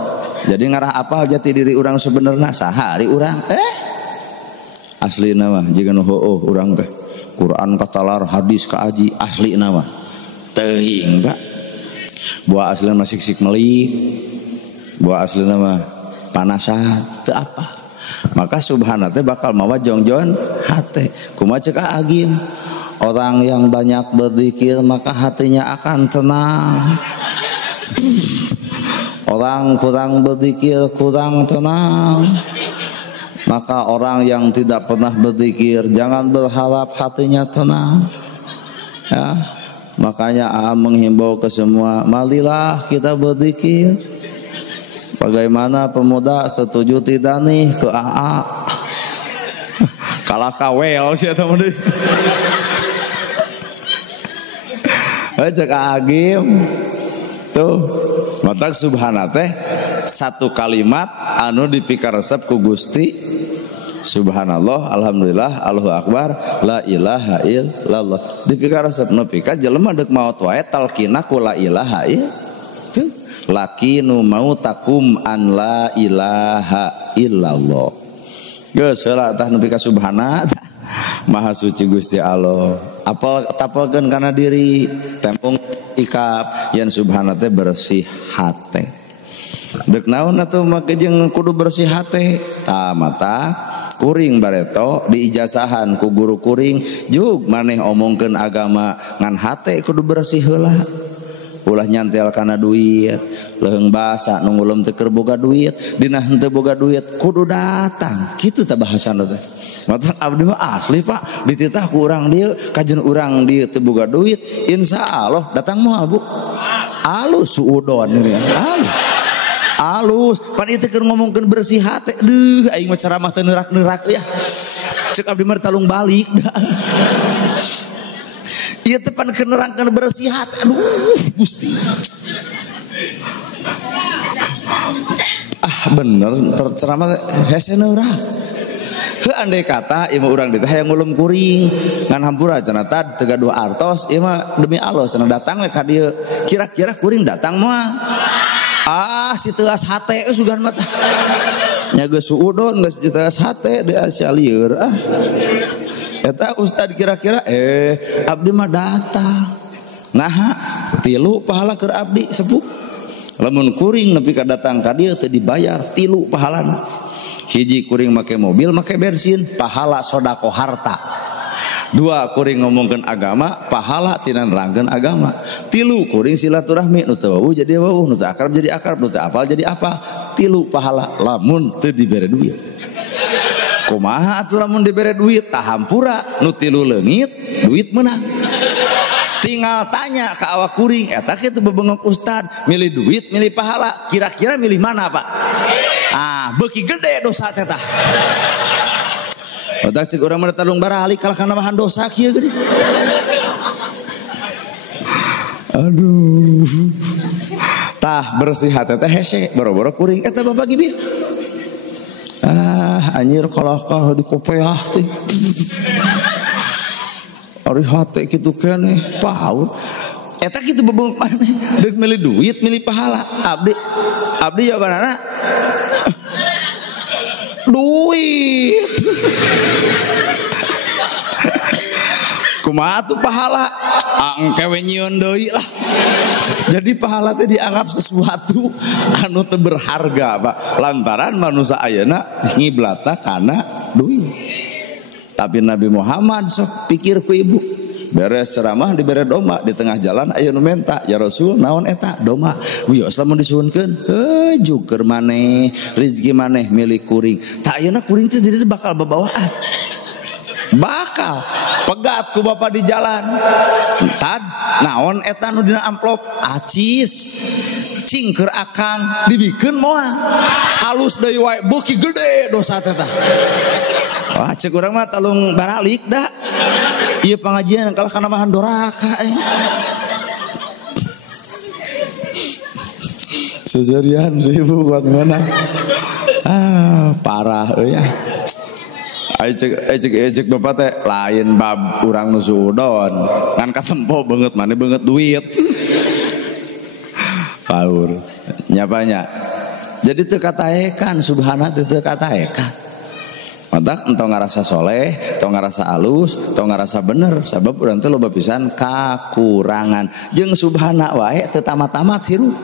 jadi ngarah apal jati diri urang sebenarnya saha ari urang aslina mah jiga nu heueuh urang teh Quran katalar hadis kaaji aslina mah teuing Pak. Buah asli nama sik melik, buah asli nama panasat, teu apa. Maka subhana teh bakal mawa jongjon hate. Kumaha cek agim? Orang yang banyak berzikir maka hatinya akan tenang. Orang kurang berzikir kurang tenang. Maka orang yang tidak pernah berzikir jangan berharap hatinya tenang. Ya. Makanya menghimbau ke semua, marilah kita berzikir. Bagaimana pemuda setuju tidak nih ke AA? Kalah kawel sih teman deui. Cek agim. Tuh, matak subhana teh satu kalimat anu dipikaresep ku Gusti. Subhanallah, alhamdulillah, Allahu akbar, la ilaha illallah. Dipikaresep nepi ka jelema deuk maot wae talqina ku la ilaha illallah. Lakinu mautakum an la ilaha illallah. Geus heula tah nepi ka subhana. Maha suci Gusti Allah. Apal tapelkeun kana diri, tempung ikap yen subhana teh bersih hate. Deuk naon atuh make jeung kudu bersih hate? Tah mata kuring bareto diijazahan ku guru kuring jug maneh omongkeun agama ngan hate kudu bersih heula ulah nyantel kana duit leuheung basa nu ngulum teu keur boga duit dina henteu boga duit kudu datang kitu tah bahasana teh mata abdi mah asli Pak dititah ku urang dieu kajen urang dieu teu boga duit insyaallah datang moal Bu alus suudon ini alus pan itu keur ngomongkeun bersih hate deuh aing mah ceramah teu neurak-neurak ya cek abdi mah talung balik dah ieu teh pan keur nerangkeun bersih hate aduh Gusti bener terceramah hese neurak heuh andai kata ieu mah urang diteh hayang ngulum kuring ngan hampura cenah tah teu gaduh artos ieu mah demi Allah cenah datang we ka dieu kira-kira kuring datang mah si teas hate sugan mata nya geus suudon geus teas hate dia sia lieur eta ustad kira-kira abdi mah datang nah tilu pahala keur abdi sepuh lamun kuring nepi ka datang ka dieu teu dibayar tilu pahalana hiji kuring make mobil make bensin pahala sodako harta dua kuring ngomongkeun agama pahala tina nerangkeun agama tilu kuring silaturahmi nu teu wawuh jadi wawuh nu teu akrab jadi akrab nu teu apal jadi apal tilu pahala lamun teu dibere duit kumaha atuh lamun dibere duit tah hampura nu tilu leungit duit meunang tinggal tanya ka awak kuring eta kitu bebeungok ustad milih duit milih pahala kira-kira milih mana Pak beuki gede dosa teh tah Otak cek urang mah talung baralik kalah kana mahan dosa kieu geuning. Aduh. Tah bersih hate teh hese boro-boro kuring eta Bapak Gibir. Anjir kalahkah di kopeah teh. Ari hate kitu keneh paut. Eta kitu bebeng maneh deuk milih duit milih pahala. Abdi jawabanana duit. Kumaha tuh pahala? Engkewe nyieun deui lah. Jadi pahala teh dianggap sesuatu anu teu berharga, Pak. Lantaran manusia ayeuna ngiblatna kana duit. Tapi Nabi Muhammad sok pikir ku ibu. Beres ceramah dibere doma di tengah jalan aya nu menta, "Ya Rasul, naon eta?" "Doma." "Wios lamun disuhunkeun." "Heuh, keur maneh, rezeki maneh milik kuring." Tak ayeuna kuring teh jadi bakal babawaan. Bakal pegat ku bapak di jalan. Tad naon eta nu dina amplop? Acis. Cing keur akang dibikeun moal. Alus deui wae beuki gede dosa teh tah. Wah cek urang mah talung baralik da. Ieu pangajian kalah kana mahan doraka. Sejarian si ibu buat mana? Parah euy. Ecek bapak teh lain bab urang nu suudon kan katempo banget mana banget duit paur nyapanya jadi teu kataekan subhana teu kataekan matak entong ngarasa soleh entong ngarasa alus entong ngarasa bener sabab urang teh loba pisan kakurangan jeung subhana wae teu tamat-tamat hirup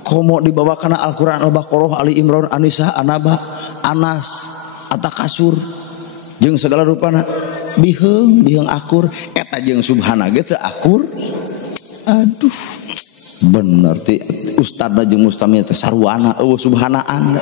komo dibawa kana Al-Qur'an Al-Baqarah Ali Imran An-Nisa An-Naba Anas At-Takasur jeung segala rupana biheung akur eta jeung subhana ge teu akur. Aduh bener ti ustadna jeung mustamil teh sarwana eueuh subhanaan.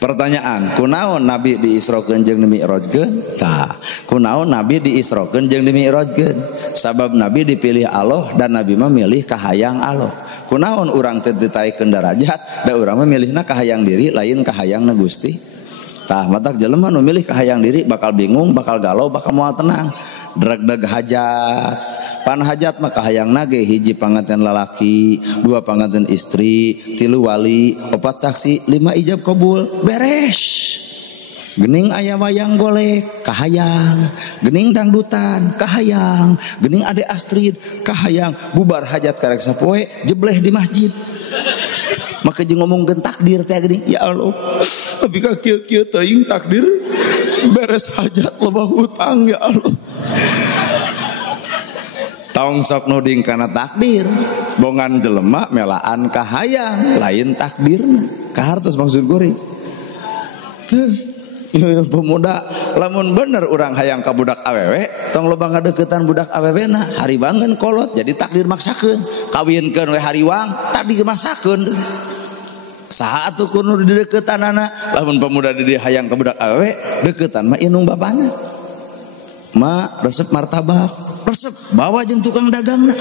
Pertanyaan, kunaon Nabi diisrokeun jeung dimi'rajkeun? Tah, kunaon Nabi diisrokeun jeung dimi'rajkeun? Sabab Nabi dipilih Allah dan Nabi mah milih kahayang Allah. Kunaon urang teh ditaikeun darajat da urang mah milihna kahayang diri lain kahayangna Gusti? Tah matak jelema nu milih kahayang diri bakal bingung, bakal galau, bakal moal tenang. Dreg-dreg hajat. Pan hajat mah kahayangna ge hiji panganten lalaki, 2 panganten istri, 3 wali, 4 saksi, 5 ijab kabul. Beres. Gening aya wayang golek, kahayang. Gening dangdutan, kahayang. Gening ade Astrid, kahayang. Bubar hajat karek sapoe, jebleh di masjid. Maka jeung ngomongkeun takdir teh geuning, ya Allah. Tapi ka kieu-kieu teuing takdir beres hajat loba hutang ya Allah. Taong sok nuding kana takdir. Bongan jelema melaan kahayang lain takdirna. Kahartos maksud gori. Tuh, ya pemuda lamun bener urang hayang ka budak awewe, tong loba ngadeuketan budak awewena, hariwangeun kolot jadi takdir maksakeun. Kawinkeun we hariwang, tadi gemaksakeun. Saha atuh kudu dideuketanana lamun pemuda di hayang ka budak awewe deuketan mah inung bapana ma resep martabak resep bawa jeung tukang dagangna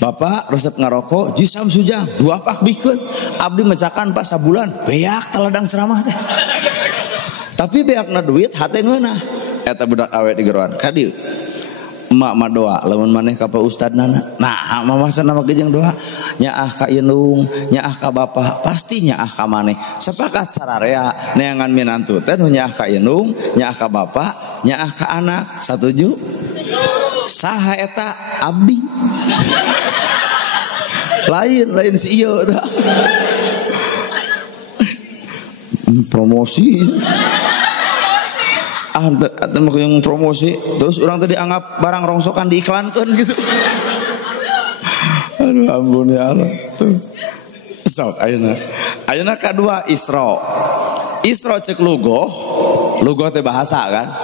bapak resep ngarokok jisam sujang 2 pak bikeun abdi mecakan pas sabulan beak taladang ceramah teh tapi beakna duit hate ngeunah eta budak awewe digeroan ka dieu emak mah doa lamun maneh ka pa ustadna nah mamasan nama jeung doa nyaah ka indung nyaah ka bapak pasti nyaah ka maneh sepakat sararea neangan minantu teh nu nyaah ka indung nyaah ka bapak nyaah ka anak satuju saha eta abdi lain si ieu tah promosi ada mah yang promosi terus orang tadi anggap barang rongsokan diiklankan gitu. Aduh ampun ya Allah tuh. Sok ayeuna kadua Isra cek lugoh teh bahasa kan.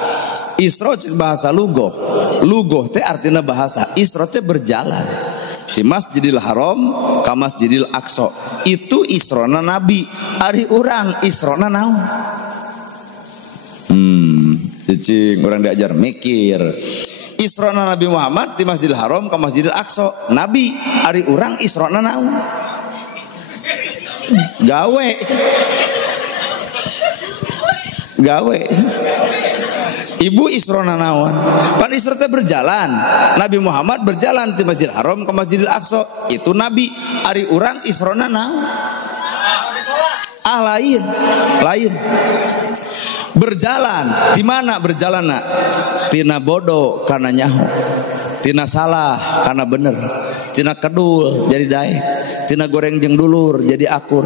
Isra cek bahasa lugoh teh artinya bahasa. Isra teh berjalan di Masjidil Haram ka Masjidil Aqsa itu isrona Nabi ari urang isrona naon cicing orang diajar mikir isrona Nabi Muhammad di Masjidil Haram ke Masjidil Aqsa Nabi ari urang isrona naon gawe gawe. Ibu Isrona naon? Pan Isra teh berjalan. Nabi Muhammad berjalan di Masjidil Haram ke Masjidil Aqsa. Itu Nabi. Ari urang Isrona naon? Lain. Berjalan. Di mana berjalan nak? Tina bodoh karena nyaho. Tina salah karena bener. Tina kedul jadi daek. Tina goreng jeung dulur jadi akur.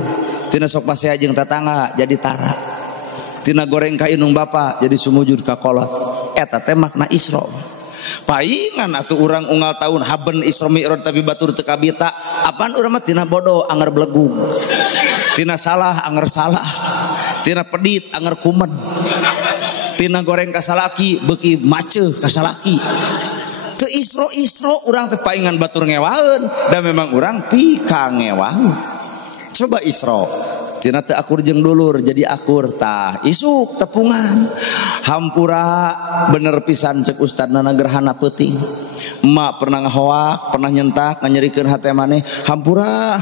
Tina sok pasea jeung tatangga jadi tara. Tina goreng ka inung bapa jadi sumujud ka kolot. Eta teh makna Isra. Paingan atuh urang unggal tahun haben Isra Mi'raj tapi batur teu kabita. Apaan urang mah tina bodoh anger belegung. Tina salah anger salah. Tina pedit anger kumed. Tina goreng ka salaki beuki maceuh ka salaki. Teu Isra urang teh paingan batur ngewaheun dan memang urang pika ngewaheun. Coba Isra tina teu akur jeung dulur jadi akur tah isuk tepungan hampura bener pisan cek ustadna gerhana peuting emak pernah ngahoak pernah nyentak nganyerikeun hate maneh hampura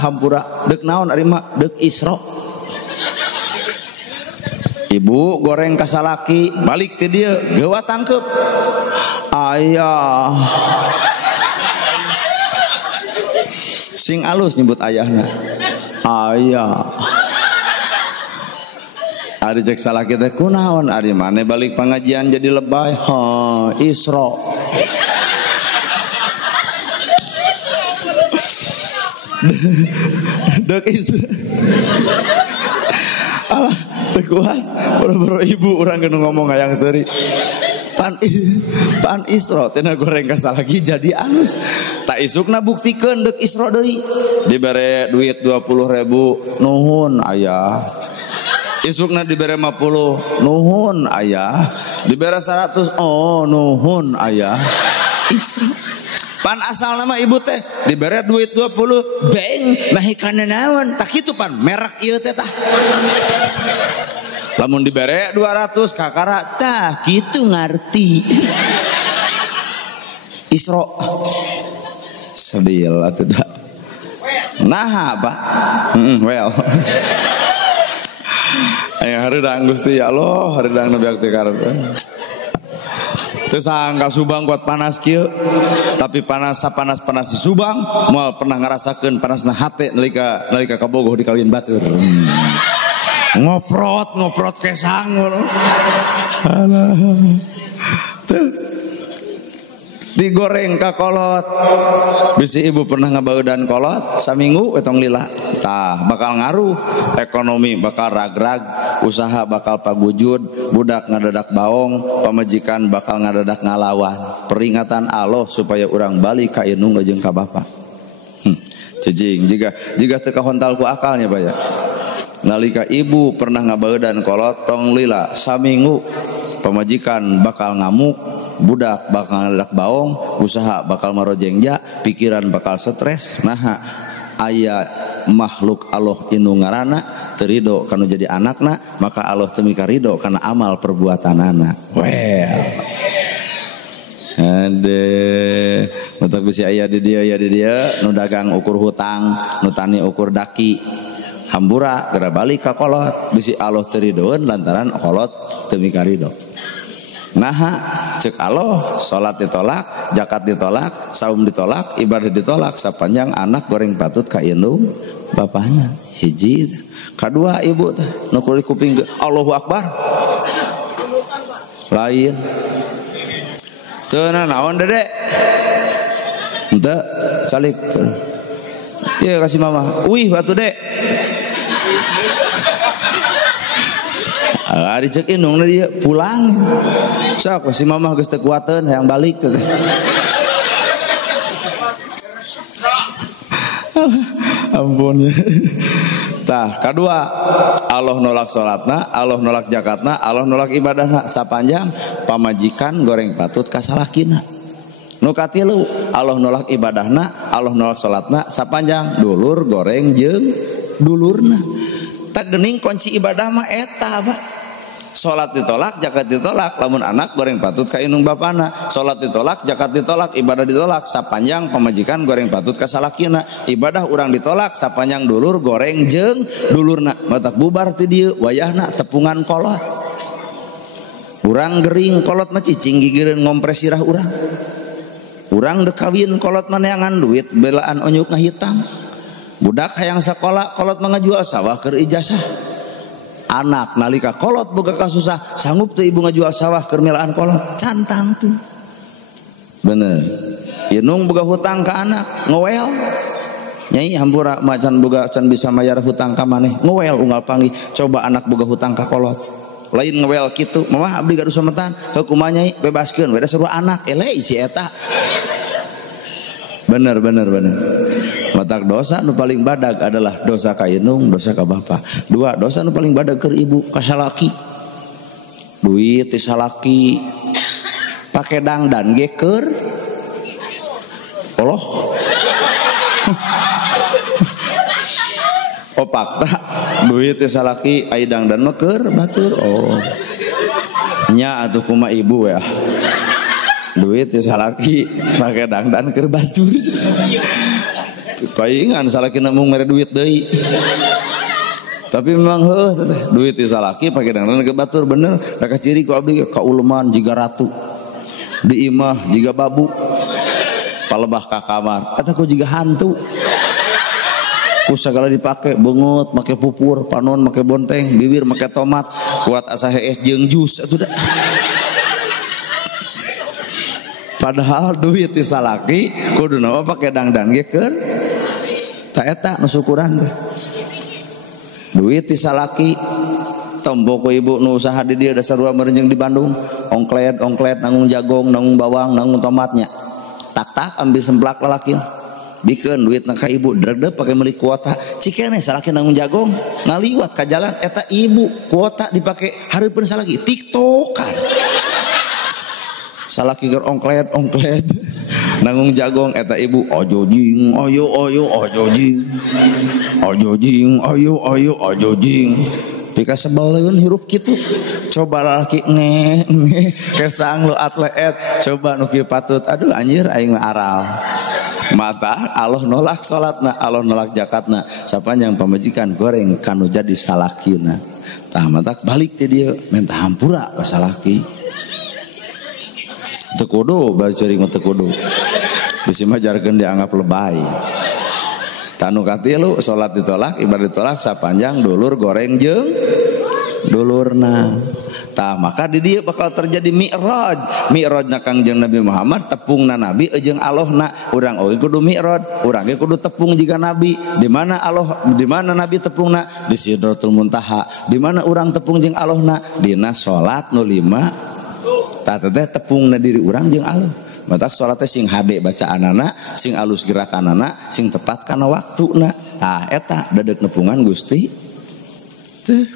deuk naon ari mak deuk Isra. Ibu goreng ka salaki balik ti dieu geua tangkep ayah sing alus nyebut ayahna ayah. Ari cek salah kita kunaon ari maneh balik pengajian jadi lebay Isra. Dok Isra. Alah teu kuat boro-boro ibu urang geus ngomong hayang seuri. Pan Isra tina goreng ka salaki jadi alus. Tak isukna buktikeun deuk Isra deui. Dibere duit 20.000 nuhun ayah. Isukna dibere 50 nuhun ayah. Dibere 100 oh nuhun ayah. Isra. Pan asal nama ibu teh dibere duit 20 beng mahikana naon tak kitu pan merek ieu teh tah. Lamun dibere 200 kakara tah kitu ngarti. Isra. Sedih atuh da. Nah apa? Well. Aya hareudang Gusti ya Allah, hareudang nu beak teh karep. Teu sangka Subang kuat panas kieu. Tapi panas sapanas-panas di Subang moal pernah ngarasakeun panasna hate nalika kabogoh dikawin batur. Ngoprot ke sangur. Alah. Digoreng ka kolot. Bisi ibu pernah ngabaeudan kolot saminggu etong lila. Tah bakal ngaruh ekonomi bakal ragrag, usaha bakal pagujud, budak ngadadak baong, pamajikan bakal ngadadak ngalawan. Peringatan Allah supaya urang balik ka indung jeung ka bapa. Cicing jiga teu kahontal ku akalnya baya. Nalika ibu pernah ngabaeudan kolot tong lila saminggu, pamajikan bakal ngamuk, budak bakal ngadadak baong, usaha bakal marojengja, pikiran bakal stres. Nah aya makhluk Allah inu ngaranna terido kanu jadi anakna, maka Allah teu mika ridho kana amal perbuatanana. Well. Ade nutak bisi aya di dia nu dagang ukur hutang, nu tani ukur daki. Hambura gara balik ka kolot bisi Allah teu ridhoeun lantaran kolot teu mika ridho. Nah cek Allah salat ditolak, zakat ditolak, saum ditolak, ibadah ditolak sapanjang anak goreng patut ka indung bapana. Hiji kadua ibu teh nu kulit kuping Allahu Akbar lain teu naon dedek henteu salik ieu kasih mama wih batu dek ari cek indung dia pulang sok si mama geus teu kuateun hayang balik teh. Ampun ya. Tah kadua Allah nolak salatna, Allah nolak zakatna, Allah nolak ibadahna sapanjang pamajikan goreng patut ka salakina. Nu katilu Allah nolak ibadahna, Allah nolak salatna sapanjang dulur goreng jeung dulurna. Tak geuning kunci ibadah mah eta Pak. Salat ditolak, zakat ditolak, lamun anak goreng patut ka indung bapana. Salat ditolak, zakat ditolak, ibadah ditolak sapanjang pamajikan goreng patut ka salakina. Ibadah urang ditolak sapanjang dulur goreng jeung dulurna. Matak bubar ti dieu wayahna tepungan kolot. Urang gering kolot mah cicing gigireun ngompres sirah urang. Urang dek kawin kolot mah neangan duit belaan onyuk ngahitang. Budak hayang sakola kolot mah ngajual sawah keur ijazah. Anak nalika kolot boga kasusah sanggup teu ibu ngajual sawah keur melaan kolot, cantang tuh. Bener. Inung boga hutang ka anak, ngowel. Nyai hampura macan boga can bisa mayar hutang ka maneh, ngowel unggal panggih. Coba anak boga hutang ka kolot. Lain ngewel kitu, mamah abdi gaduh sametan, heuh kumaha nyai bebaskeun we da suruh anak, eleh si eta. Bener. Matak dosa nu paling badag adalah dosa ka indung, dosa ka bapa. Dua, dosa nu paling badag keur ibu ka salaki. Duit ti salaki pake dangdan ge keur Allah. Opakta duit ti salaki ai dangdan mah keur batur. Oh. Nya atuh kumaha ibu ya. Duit ti salaki pake dangdan keur batur. Paingan salaki mung mere duit deui. Tapi memang duit ti salaki pake dangdan keur batur bener. Da ciri ku abdi ka uleman jiga ratu. Di imah jiga babu. Palebah ka kamar eta ku jiga hantu. Ku sagala dipake beungut, make pupur, panon make bonteng, bibir make tomat, kuat asa hees jeung jus atuh da. Padahal duit ti salaki kuduna mah pake dangdang ge keur ta eta nu syukuran teh. Duit ti salaki tombok ku ibu nu usaha di dieu da sarua merenjeng di Bandung, ongklet nanggung jagong, nanggung bawang, nanggung tomatnya. Tak ambil semplak lalaki. Bikeun duit ka ibu dredeg pake meuli kuota. Cikeneh salaki nanggung jagong ngaliwat ka jalan eta ibu kuota dipake hareupeun salaki tiktokan. Salaki keur ongklet nanggung jagong eta ibu ojo jing ojo jing pika sebeleun hirup kitu. Coba lalaki nge kesang lu atlet coba nu kieu patut aduh anjir aing mah aral. Mata Allah nolak salatna, Allah nolak zakatna, sapanjang pamajikan goreng kanu jadi salakina. Tah mata balik ti dieu minta hampura ka salaki. Teu kudu bae ceuring teu kudu. Bisi mah jarkeun dianggap lebay. Tanu katilu salat ditolak, ibadah ditolak sapanjang dulur goreng jeung dulurna. Tah maka di dia bakal terjadi mi'rajna Kangjeng Nabi Muhammad tepungna Nabi jeung Allahna. Urang oge kudu mi'raj, urang ge kudu tepung jiga Nabi. Di mana Allah, di mana Nabi tepungna? Di Sidratul Muntaha. Di mana urang tepung jeung Allahna? Dina salat nu 5. Tah teh tepungna diri urang jeung Allah. Matak salat teh sing hade bacaanana, sing alus gerakanana, sing tepat kana waktuna. Tah eta dadeg nepungan Gusti.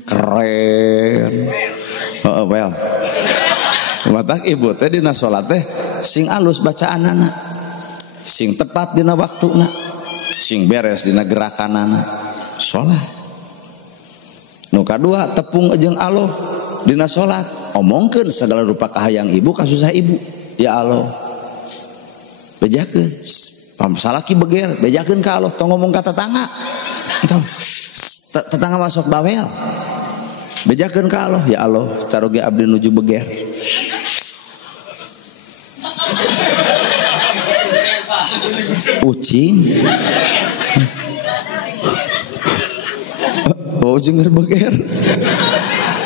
Keren. Well. Matak ibu teh dina salat teh sing alus bacaanana, sing tepat dina waktuna, sing beres dina gerakanana. Salat. Nu kadua tepung jeung Allah dina salat, omongkeun segala rupa kahayang ibu kasusah ibu. Ya Allah. Bejakeun pamsalaki beger, bejakeun ka Allah tong ngomong ka tetangga. Tetangga masuk bawel. Bejakeun ka Allah, ya Allah, caroge abdi nuju beger. Ucing. Oh, ucing beger.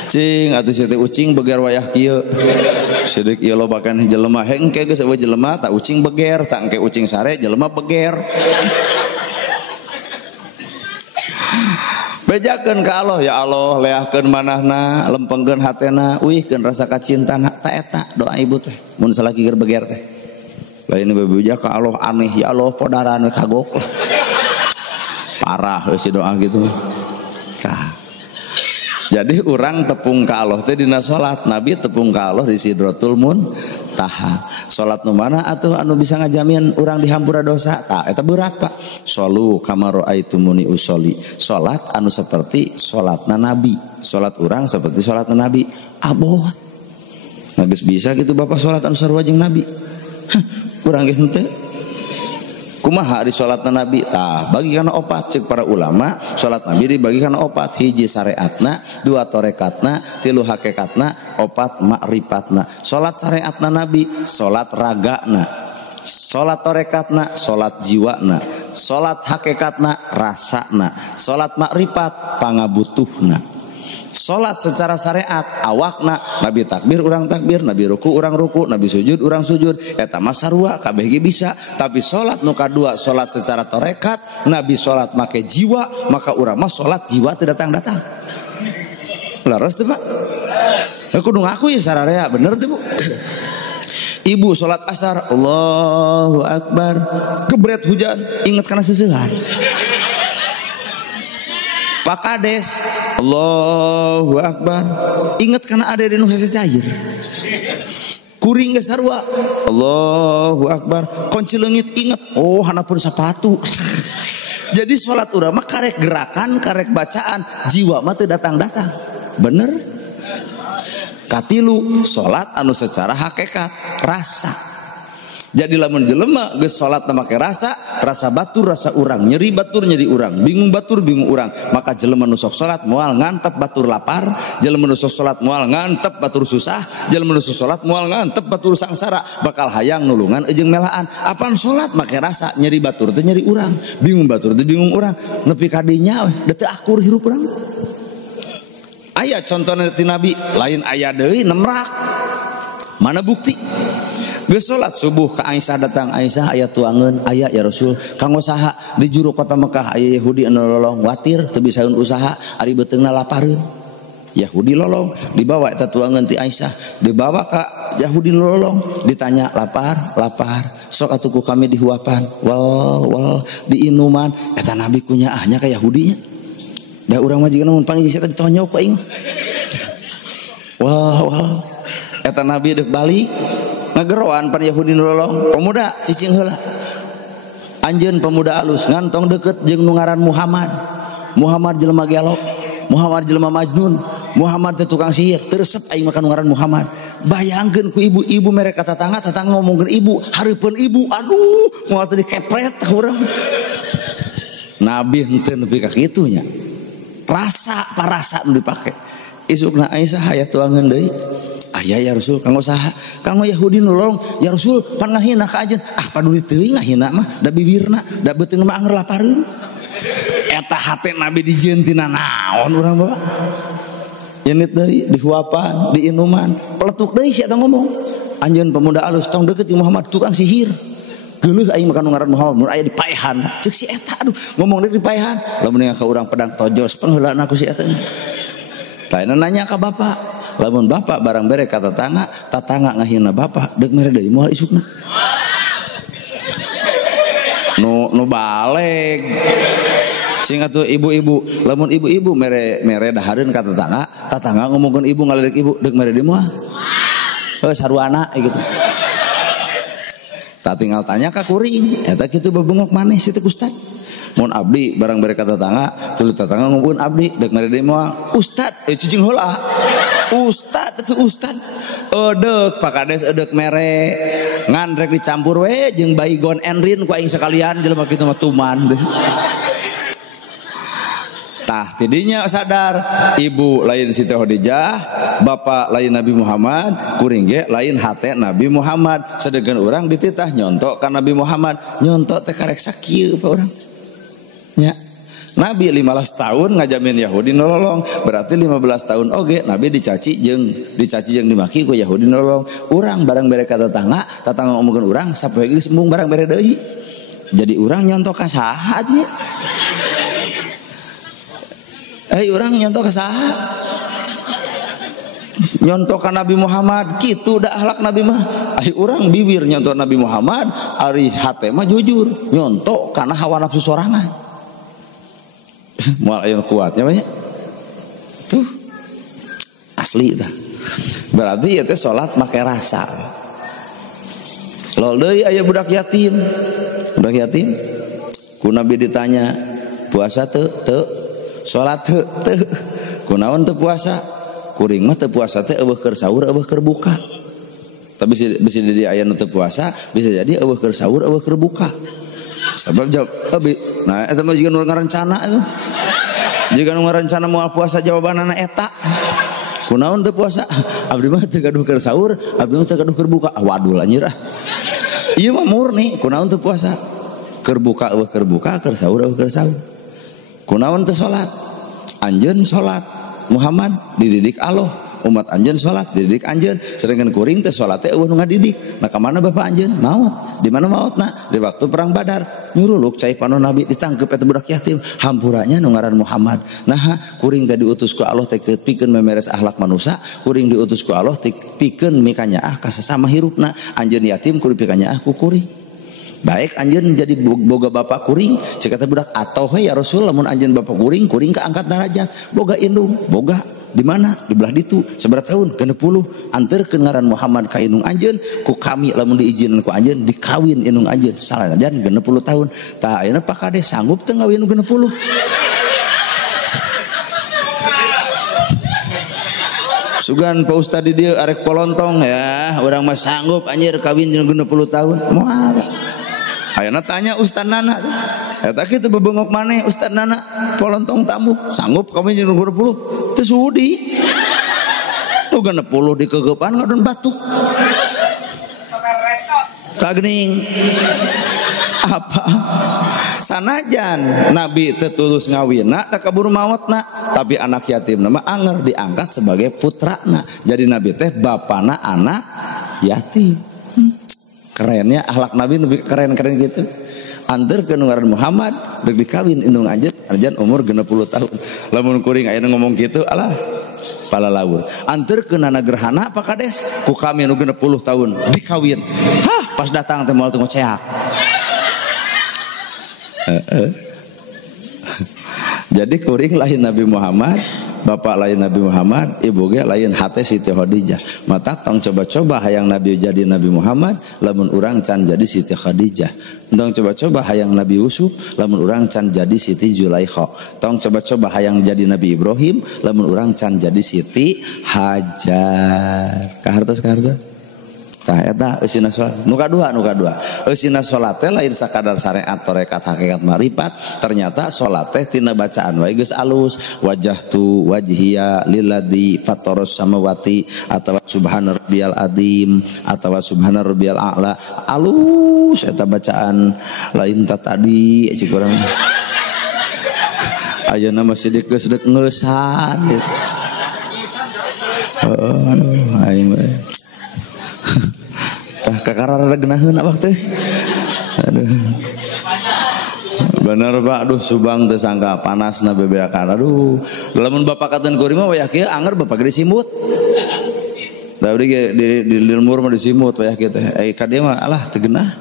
Cing atuh sieu teh ucing beger wayah kieu. Sideuk ieu lobakan jelema hengke geus eueuh jelema tak ucing beger, tak engke ucing sare jelema beger. Bejakeun ka Allah, ya Allah leahkeun manahna, lempengkeun hatena, uihkeun rasa kacintana. Ta eta doa ibu teh mun salaki keur beger teh. Lain bebuja ka Allah aneh, ya Allah podaran we kagok lah. Parah we si doa gitu. Tah. Jadi urang tepung ka Allah teh dina salat, Nabi tepung ka Allah di Sidratul Muntaha. Salat nu mana atuh anu bisa ngajamin urang dihampura dosa? Tah eta berat, Pak. Shollu kama raaitumuni usolli. Salat anu seperti salatna Nabi. Salat urang seperti salatna Nabi. Abot. Nah, geus bisa gitu Bapak salat anu sarua jeung Nabi. Urang ge henteu. Kumaha di salatna Nabi? Tah bagi kana opat cek para ulama. Salat Nabi dibagi kana opat, hiji syariatna, dua torekatna, tilu hakikatna, opat makrifat. Salat syariatna Nabi, salat ragana, salat torekatna, salat jiwana, salat hakikatna, rasana, salat makrifat, pangabutuhna. Salat secara syariat awakna Nabi takbir urang takbir, Nabi ruku urang ruku, Nabi sujud urang sujud, eta mah sarua kabeh ge bisa. Tapi salat nu kadua salat secara torekat, Nabi salat make jiwa, maka urang mah salat jiwa teu datang-datang. Laras teh Pak? Aku kudu ngaku ya sararea bener teh Bu. Ibu salat asar, Allahu Akbar, gebret hujan, inget kana seusehan. Pak Kades, Allahu Akbar, inget karena ada di nu hese cair. Kuring ge sarua, Allahu Akbar, kunci leungit inget, oh hanapun sepatu. Jadi salat urang mah karek gerakan, karek bacaan, jiwa mah teu datang-datang. Bener? Katilu salat anu secara hakikat, rasa. Jadi lamun jelema geus salat make rasa, rasa batur rasa urang, nyeri batur nyeri urang, bingung batur bingung urang, maka jelema nu sok salat moal ngantep batur lapar, jelema nu sok salat moal ngantep batur susah, jelema nu sok salat moal ngantep batur sangsara, bakal hayang nulungan jeung melaan. Apaan salat make rasa, nyeri batur teh nyeri urang, bingung batur teh bingung urang, nepi ka dinya we teu akur hirup urang. Aya contohna ti Nabi, lain aya deui nemrak. Mana bukti? Geus salat subuh ka Aisyah datang, Aisyah aya tuangeun, aya ya Rasul, kanggo saha di juru kota Mekah aya Yahudi anu lolong watir teu bisaeun usaha ari beuteungna lapareun. Yahudi lolong dibawa eta tuangeun ti Aisyah, dibawa ka Yahudi lolong, ditanya lapar, sok atuh ku kami dihuapan, wal diinuman, eta Nabi kunyaahnya ka Yahudinya. Da urang mah jiga mun panggil eta ditonyok ku aing. Wal eta Nabi deuk balik ngageroan pan Yahudi nolong, pemuda cicing heula. Anjeun pemuda alus ngantong deket jeung nu ngaran Muhammad. Muhammad jelema gelok, Muhammad jelema majnun, Muhammad teh tukang sihir, teu resep aing makan ngaran Muhammad. Bayangkeun ku ibu-ibu mere ka tatangga ngomongkeun ibu, hareupeun ibu, aduh moal teu dikepret ka urang. Nabi henteu nepi ka kitu nya. Rasa parasa nu dipake. Isukna Aisyah aya tuangeun deui. Aya ya Rasul, kanggo saha? Kanggo Yahudi nolong, ya Rasul pan ngahina ka ajeun. Ah paduli teuing ngahina mah, da bibirna, da beuteung mah anger lapareun. Eta hate Nabi dijieun tina naon urang Bapak? Yenit deui dihuapan, diinuman, peletuk deui si eta ngomong. Anjeun pemuda alus tong deukeut jeung Muhammad tukang sihir. Geuleuh aing makan ngaran Muhammad mun aya di paehan. Ceuk si eta aduh ngomong deuk di paehan. Lamun ningal ka urang pedang tojos pangheulana ku si eta. Taina nanya ka bapak. Lamun bapak barang bere ka tatangga ngahina bapak deuk mere deui moal isukna. Nu baleg. Sing atuh ibu-ibu, lamun ibu-ibu mere dahareun ka tatangga ngomongkeun ibu ngaleuk ibu deuk mere deui moal. Heuh saruana gitu. Tak tinggal tanya ka kuring, eta kitu bebengok maneh situ Ustad. Mun abdi barang bere ka tatangga, tuluy tatangga ngomongkeun abdi deuk mere deui moal. Ustad, cicing heula. Ustad itu Ustad edek Pak Kades edek mere ngan rek dicampur we jeung baygon enrin ku aing sakalian jelema kitu mah tuman deh. Tah tidinya sadar ibu lain Siti Khadijah, bapak lain Nabi Muhammad, kuring ge lain hate Nabi Muhammad. Sadegeun urang dititah nyontok ka Nabi Muhammad, nyontok teh karek sakieu pa urang. Nya Nabi 15 tahun ngajamin Yahudi nolong, berarti 15 tahun oge Nabi dicaci jeung dimaki ku Yahudi nolong. Urang barang bere ka tatangga ngomongkeun urang sapoe geus embung barang bere deui. Jadi urang nyontok ka saha nya? Urang nyontok ka saha? Nyontok ka Nabi Muhammad, kitu da akhlak Nabi mah. Urang bibir nyontok Nabi Muhammad, ari hate mah jujur, nyontok karena hawa nafsu sorangan. Moal aya kuatnya banyak tuh asli tah. Berarti ieu teh salat make rasa. Lol deui aya budak yatim ku Nabi ditanya puasa teu salat teu kunaon teu puasa kuring mah teu puasa teh eueuh keur sahur eueuh keur buka. Tapi bisa jadi aya nu teu puasa bisa jadi eueuh keur sahur eueuh keur buka. Sebab jawab nah eta mah jika nu ngarencana itu. Jika nu ngarencana moal puasa jawabanana eta. Kunaon teu puasa? Abdi mah teu gaduh keur sahur, abdi mah teu gaduh keur buka. Waduh lah nyerah. Ieu mah murni kunaon teu puasa? Keur buka eueuh keur buka, keur sahur eueuh keur sahur. Kunaon teu salat? Anjeun salat. Muhammad dididik Allah. Umat anjeun salat dididik anjeun. Sedangkan kuring teh salat teh eueuh nu ngadidik. Nah ka mana bapak anjeun? Maot. Di mana maotna? Di waktu perang Badar. Nyuruluk cai pano Nabi ditangkep eta budak yatim. Hampuranya nu ngaran Muhammad. Nah, kuring teh diutus ku Allah teh pikeun memeres akhlak manusia, kuring diutus ku Allah teh pikeun mikanyaah ka sasama hirupna. Anjeun yatim kudu pikanyaah ku kuring. Baik anjeun jadi boga bapak kuring, cek kata budak atau he ya Rasul lamun anjeun bapak kuring, kuring keangkat derajat, boga indung, boga di mana? Di belah ditu, seberapa tahun? 60. Anterkeun ngaran Muhammad ka indung anjeun, ku kami lamun diizinin ku anjeun dikawin indung anjeun. Salajan 60 tahun. Tah ayeuna pakade sanggup teu ngawin 60. Sugan Pak Ustad di dieu arek polontong ya, urang mah sanggup anjir kawin 60 tahun. Moal. Ayeuna tanya Ustad Nana. Eta kitu bebengok maneh Ustad Nana polontong tamu sanggup kawin 60 teu sudi. Tuh 60 dikegeupan ngadon batuk. Kagning. Apa? Sanajan Nabi teu tulus ngawinna da kaburu maotna, tapi anak yatim nama anger diangkat sebagai putrana. Jadi Nabi teh bapana anak yatim. Kerennya akhlak Nabi lebih keren-keren gitu. Anterkeun ngaran Muhammad deuk dikawin indung anjeun umur 60 tahun. Lamun kuring ayeuna ngomong kitu alah pala laur. Anterkeun na gerhana apa kades? Ku kami nu 60 tahun dikawin. Hah, pas datang teh moal teu ngoceak. Jadi kuring lain Nabi Muhammad, bapak lain Nabi Muhammad, ibu ge lain hate Siti Khadijah. Mata tong coba-coba hayang Nabi jadi Nabi Muhammad, lamun urang can jadi Siti Khadijah. Tong coba-coba hayang Nabi Yusuf, lamun urang can jadi Siti Zulaikha. Tong coba-coba hayang jadi Nabi Ibrahim, lamun urang can jadi Siti Hajar. Kahartos. Tah eta eusina salat. Nu kadua. Eusina salat teh lain sakadar syariat tarekat hakikat marifat, ternyata salat teh tina bacaan wae geus alus. Wajhtu wajhiya lilladzi fataras samawati atawa subhana rabbiyal azim atawa subhana rabbiyal a'la. Alus eta bacaan lain tadi cik urang. Ayeuna mah sidik geus deuk ngeusan gitu. Aduh aing we. Tah kakarara geunaheun waktu. Aduh. Bener Pak, aduh subang teu sangka panasna bebeakan. Aduh, lamun bapak katen kuring mah wayah kieu anger bapak ge disimut. Da abdi ge di lembur mah disimut wayah kieu teh. Ka dieu mah alah teu geunah.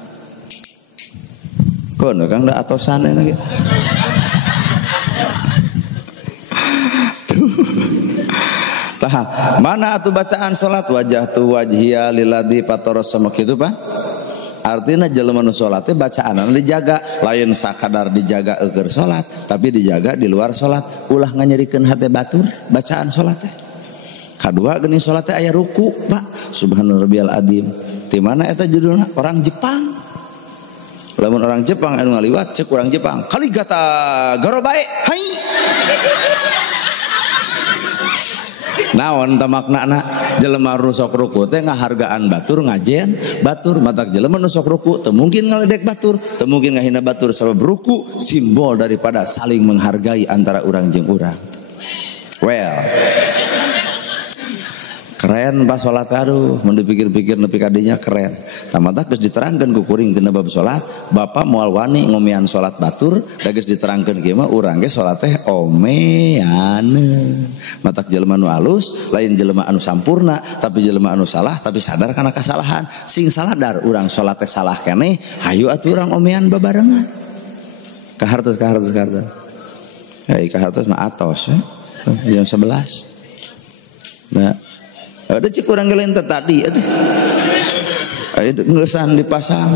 Kono Kang da atosan eta ge. Mana atuh bacaan salat wajhtu wajhiya lilladzi fataras sama kitu Pak. Artinya jelema nu salat teh bacaanna dijaga, lain sakadar dijaga keur salat, tapi dijaga di luar salat. Ulah nganyerikeun hate batur bacaan salat teh. Kadua geuning salat teh aya ruku, Pak. Subhanarabbiyal azim. Di mana eta judulna? Orang Jepang. Lamun orang Jepang anu ngaliwat ceuk urang Jepang. Kaligata garobae. Hai. Naon ta maknana? Jelema nu sok ruku teh ngahargaan batur, ngajen batur. Matak jelema nu sok ruku teu mungkin ngaledek batur, teu mungkin ngahina batur, sabab ruku simbol daripada saling menghargai antara urang jeung urang. Well, keren pas salat. Aduh mun dipikir-pikir nepi ka dinya keren. Tamata geus diterangkeun ku kuring tina bab salat, bapak moal wani ngomean salat batur, da geus diterangkeun kieu mah urang ge salat teh omeaneun. Matak jelema nu alus lain jelema anu sampurna, tapi jelema anu salah tapi sadar kana kasalahan. Sing sadar urang salat teh salah keneh, hayu atuh urang omean babarengan. Kahartos. Hei kahartos mah atos ya. Jam 11. Nah, ada cik urang ge lain tadi atuh. Aya ngeusan dipasang.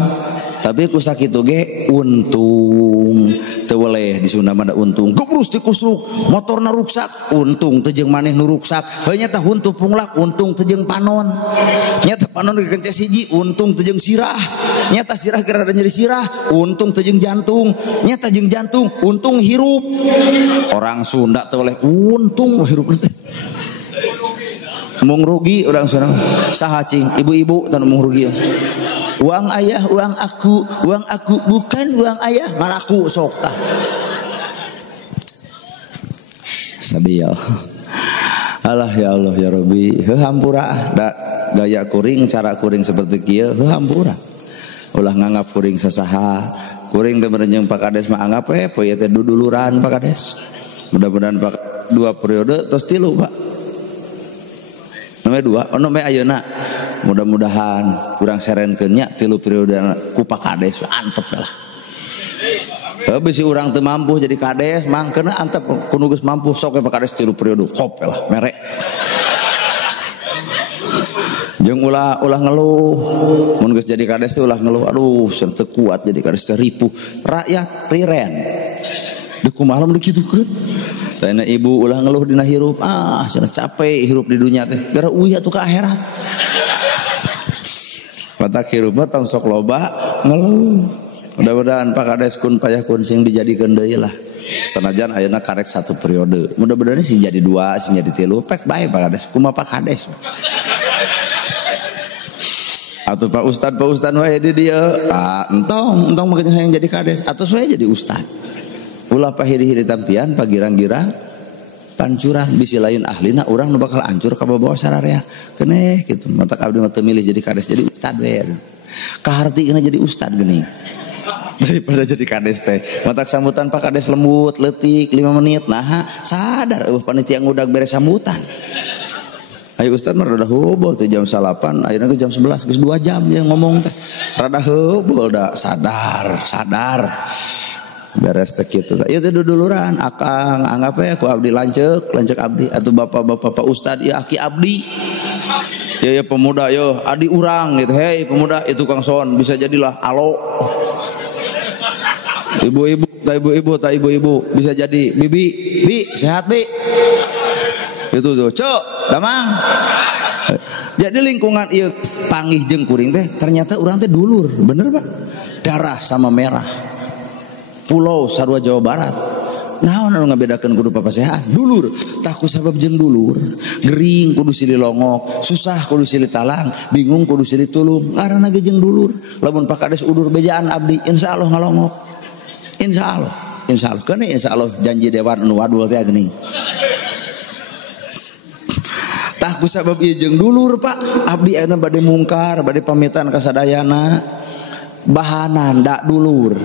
Tapi ku sakitu ge untung teu weleh di Sunda mah untung gebrus dikusruk motorna ruksak untung teu jeung maneh nu ruksak heuh nya tah huntu punglak untung teu jeung panon nya tah panon kekences hiji untung teu jeung sirah nya tah sirah kira ada nyeri sirah untung teu jeung jantung nya tah jeung jantung untung hirup orang Sunda teu weleh untung hirup teh mung rugi urang Sunda saha cing ibu-ibu tanu mung rugi uang ayah uang aku bukan uang ayah maraku sok tah sabial Allah ya Allah ya Rabbi heuh hampura da gaya kuring cara kuring seperti kieu heuh hampura ulah nganggap kuring sasaha kuring teh berenjeng Pak Kades mah anggap poe teh duduluran Pak Kades mudah-mudahan Pak 2 periode terus 3 Pak nomor 2 nomor ayeuna mudah-mudahan kurang serenkeun nya 3 periode ku Pak Kades antep lah bisi urang teu mampu jadi kades mangkeuna antep kudu geus mampu sok Pak Kades 3 periode kop lah merek jeung ulah ngeluh mun geus jadi kades teh ulah ngeluh aduh teu kuat jadi kades teh ripuh rakyat riren deuk kumaha mun dikitukeun tanya ibu ulah ngeluh dina hirup cenah capek hirup di dunia teh gara uyah atuh ka akhirat matak hirup mah tong sok loba ngeluh mudah-mudahan Pak Kades kun payahkun sing dijadikeun deui lah sanajan ayeuna karek 1 periode mudah-mudahan sing jadi 2 sing jadi 3 pek bae Pak Kades kumaha Pak Kades atuh Pak Ustad wae di dieu entong mah hayang jadi kades atuh wae jadi ustad ulah pahiri-hiri tampian pagirang-girang pancuran bisi lain ahlina urang nu bakal hancur ka bawah sararea keneh kitu matak abdi mah teu milih jadi kades jadi ustad we kahartina jadi ustad geuning daripada jadi kades teh matak sambutan Pak Kades lembut leutik 5 menit nah sadar panitia ngudag beres sambutan ayo ustad mah rada heubeul teh jam 8 ayeuna ke jam 11 geus 2 jam yang ngomong teh rada heubeul da sadar beres teh kitu ieu teh duduluran akang anggap we ku abdi lanceuk abdi atuh bapak-bapak Pak Ustad ieu aki abdi ya pemuda yo adi urang gitu hei pemuda itu Kang Son bisa jadilah alo ibu-ibu bisa jadi bi sehat bi itu tuh cok damang jadi lingkungan ieu panggih jeung kuring teh ternyata urang teh dulur bener Pak darah sama merah pulau sarua Jawa Barat naon anu ngabedakeun kudu papasehan dulur tah ku sabab jeung dulur gering kudu silih longok susah kudu silih talang bingung kudu silih tulung ngaranna ge jeung dulur lamun Pak Kades udur bejaan abdi insyaallah ngalongok insyaallah kana insyaallah janji dewan anu wadul teh geuning tah ku sabab ieu jeung dulur Pak abdi ayeuna bade mungkar bade pamitan ka sadayana bahanan da dulur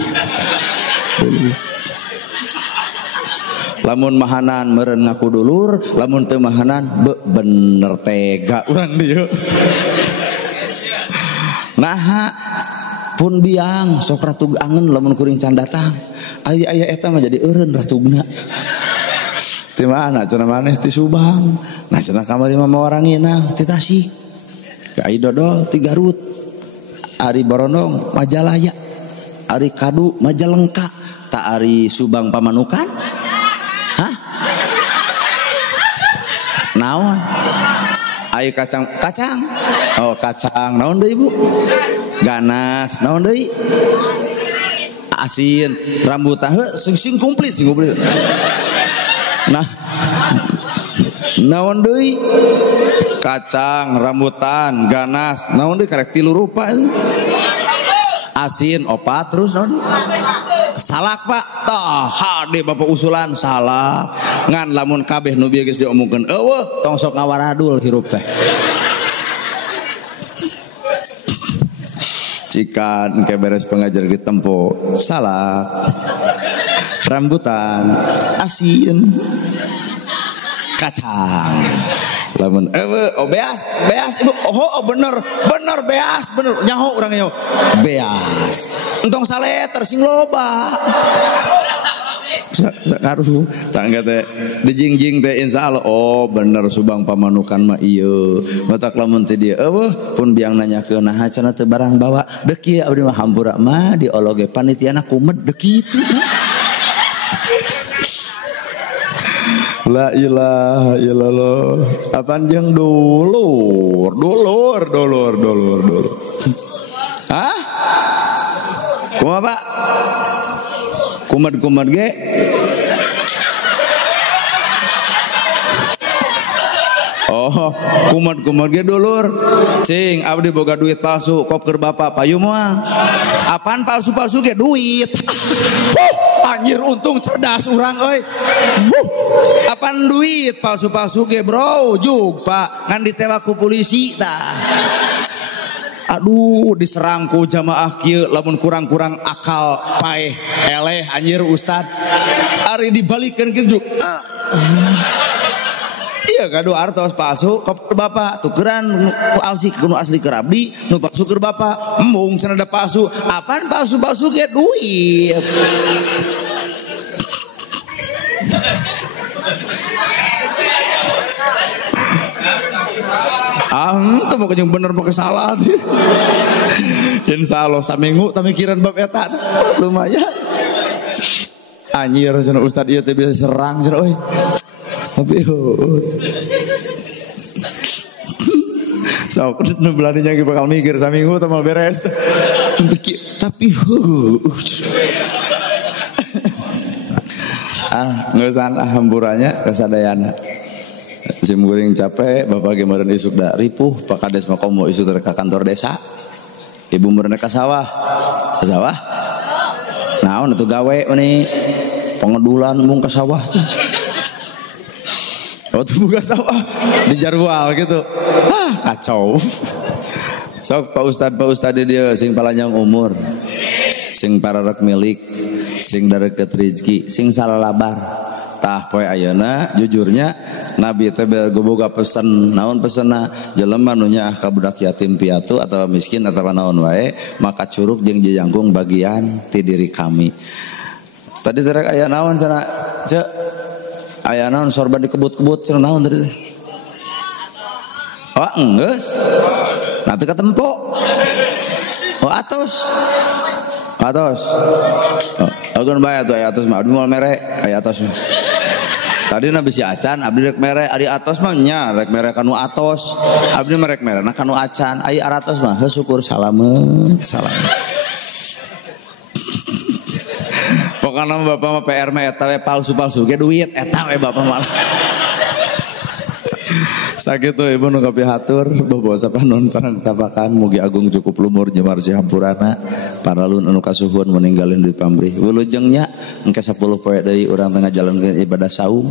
lamun mahanan meureun ngaku dulur lamun teu mahanan bener tega urang dieu nah pun biang sok ratug angen lamun kuring can datang aya eta mah jadi eureun ratugna ti mana cenah maneh ti Subang nah cenah kamari mah warangina ti Tasik ka ai dodol ti Garut ari Borondong Majalaya ari Kadu Majalengka tak ari Subang Pamanukan hah naon ai kacang oh kacang naon deui ibu ganas naon deui asin rambutan sing komplit nah naon deui kacang rambutan ganas naon deui karek 3 rupa asin opat terus naon salak Pak tah hade bapak usulan salak ngan lamun kabeh nu bieu geus diomongkeun eueuh tong sok ngawaradul hirup teh cikan ke beres pengajar ditempo salak rambutan asin kacang lamun beas ibu bener beas bener nyaho urang nyaho beas entong saleter sing loba Sakaruh tangga teh dijingjing teh insyaallah oh bener subang pamanukan mah ieu matak lamun teh dieu eueuh pun biang nanyakeun naha cenah teu barang bawa deuk ieu abdi mah hampura mah diologe panitiana kumed deuk kitu. La ilaha illallah. Apaan jeung dulur. Hah? Kumaha Pak? Kumat ge. Oh, kumat ge dulur. Cing, abdi boga duit palsu, kop keur bapak payu moal. Apaan palsu-palsu ge duit. Anjir untung cerdas urang euy. Apaan duit palsu-palsu ge bro, jug Pak, ngan ditewa ku polisi tah. Aduh diserang ku jamaah kieu lamun kurang-kurang akal paeh eleh anjir ustad. Ari dibalikeun kitu. Iya gaduh artos palsu kop bapak tukeran nu asli keur abdi nu palsu keur bapak embung cenah da palsu. Apaan palsu-palsu ge duit. Itu mau yang bener mau kesalah. Insya Allah saminggu tak mikiran bab eta lumayan. Anjir cenah ustad ieu teh bisa serang cenah euy. Tapi sok nu belaninya ge bakal mikir saminggu teh mal beres. Tapi geus sana hamburanya kasadayana. Sim guring capek, bapak kemarin isuk da ripuh, Pak Kades mah komo isuk dari kantor desa. Ibu meureun ka sawah. Ka sawah? Naon atuh gawe meni? Pengedulan mung ka sawah tuh. Oh tuh buka sawah di jarwal gitu. Kacau. Sok Pak Ustad dia sing palanjang umur. Sing pararek milik, sing dareukeut rezeki, sing salalabar. Tah poe ayeuna jujurnya Nabi teh boga pesen naon pesenna jelema nu nyaah ka budak yatim piatu atawa miskin atawa naon wae maka curug jeung jejangkung bagian ti diri kami. Tadi terek aya naon cenah ceuk aya naon sorban dikebut-kebut cenah naon tadi teh. Oh enggeus. Nanti ketempo. Oh atos. Oh, agun bae atuh aya atos mah abdi moal mere aya atos. Tadi nabi si acan, abdi rek mere, ari atos mah nya rek mere kanu atos, abdi mah rek mere na kanu acan, ai aratos mah syukur salamet. Pokokna bapak mah PR mah eta we palsu-palsu ge duit eta we bapak mah. Sakitu ibu nu kapihatur bobo sapanon sareng sapakan mugi agung cukup lumur jeung marsi hampurana paralun anu kasuhun meninggalin di pamrih wilujengnya engke 10 poe deui urang tengah jalankeun ibadah saum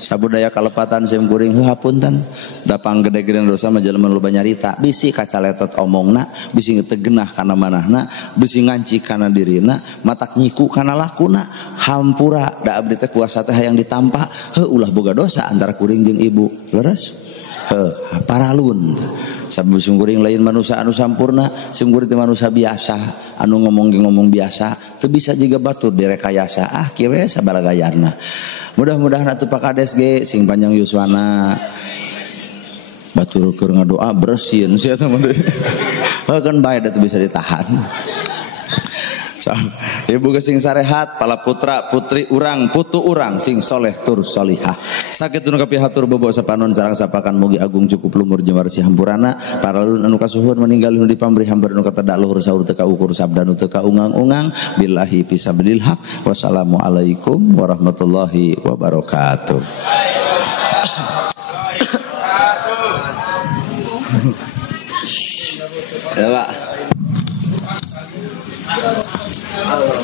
sabudaya kalepatan sim kuring hapunten da panggede-gede dosa mah jelema loba nyarita bisi kacaletot omongna bisi teu genah kana manahna bisi nganci kana dirina matak nyiku kana lakuna hampura da abdi teh puasa teh hayang ditampa ulah boga dosa antara kuring jeung ibu leres. Paralun sabu sungkuring lain manusia anu sampurna sungkuring teh manusia biasa anu ngomong biasa teu bisa jiga batur direkayasa kieu we sabalagayarna mudah-mudahan atuh Pak Kades ge sing panjang yuswana batur keur ngadoa bersin sia teh mah kan bae da teu bisa ditahan. Ibu sing sarehat pala putra putri urang putu urang sing soleh tur solihah sakitu nu kapihatur bobo sapanon sareng sapakan mugi agung cukup lumur jeung warsi hampurana paralun anu kasuhun meninggal nu dipamrih hambar nu katada luhur saur teu kaukur sabda nu teu kaungang-ungang billahi fisabilil haq wassalamu alaikum warahmatullahi wabarakatuh. Ya Pak. Allah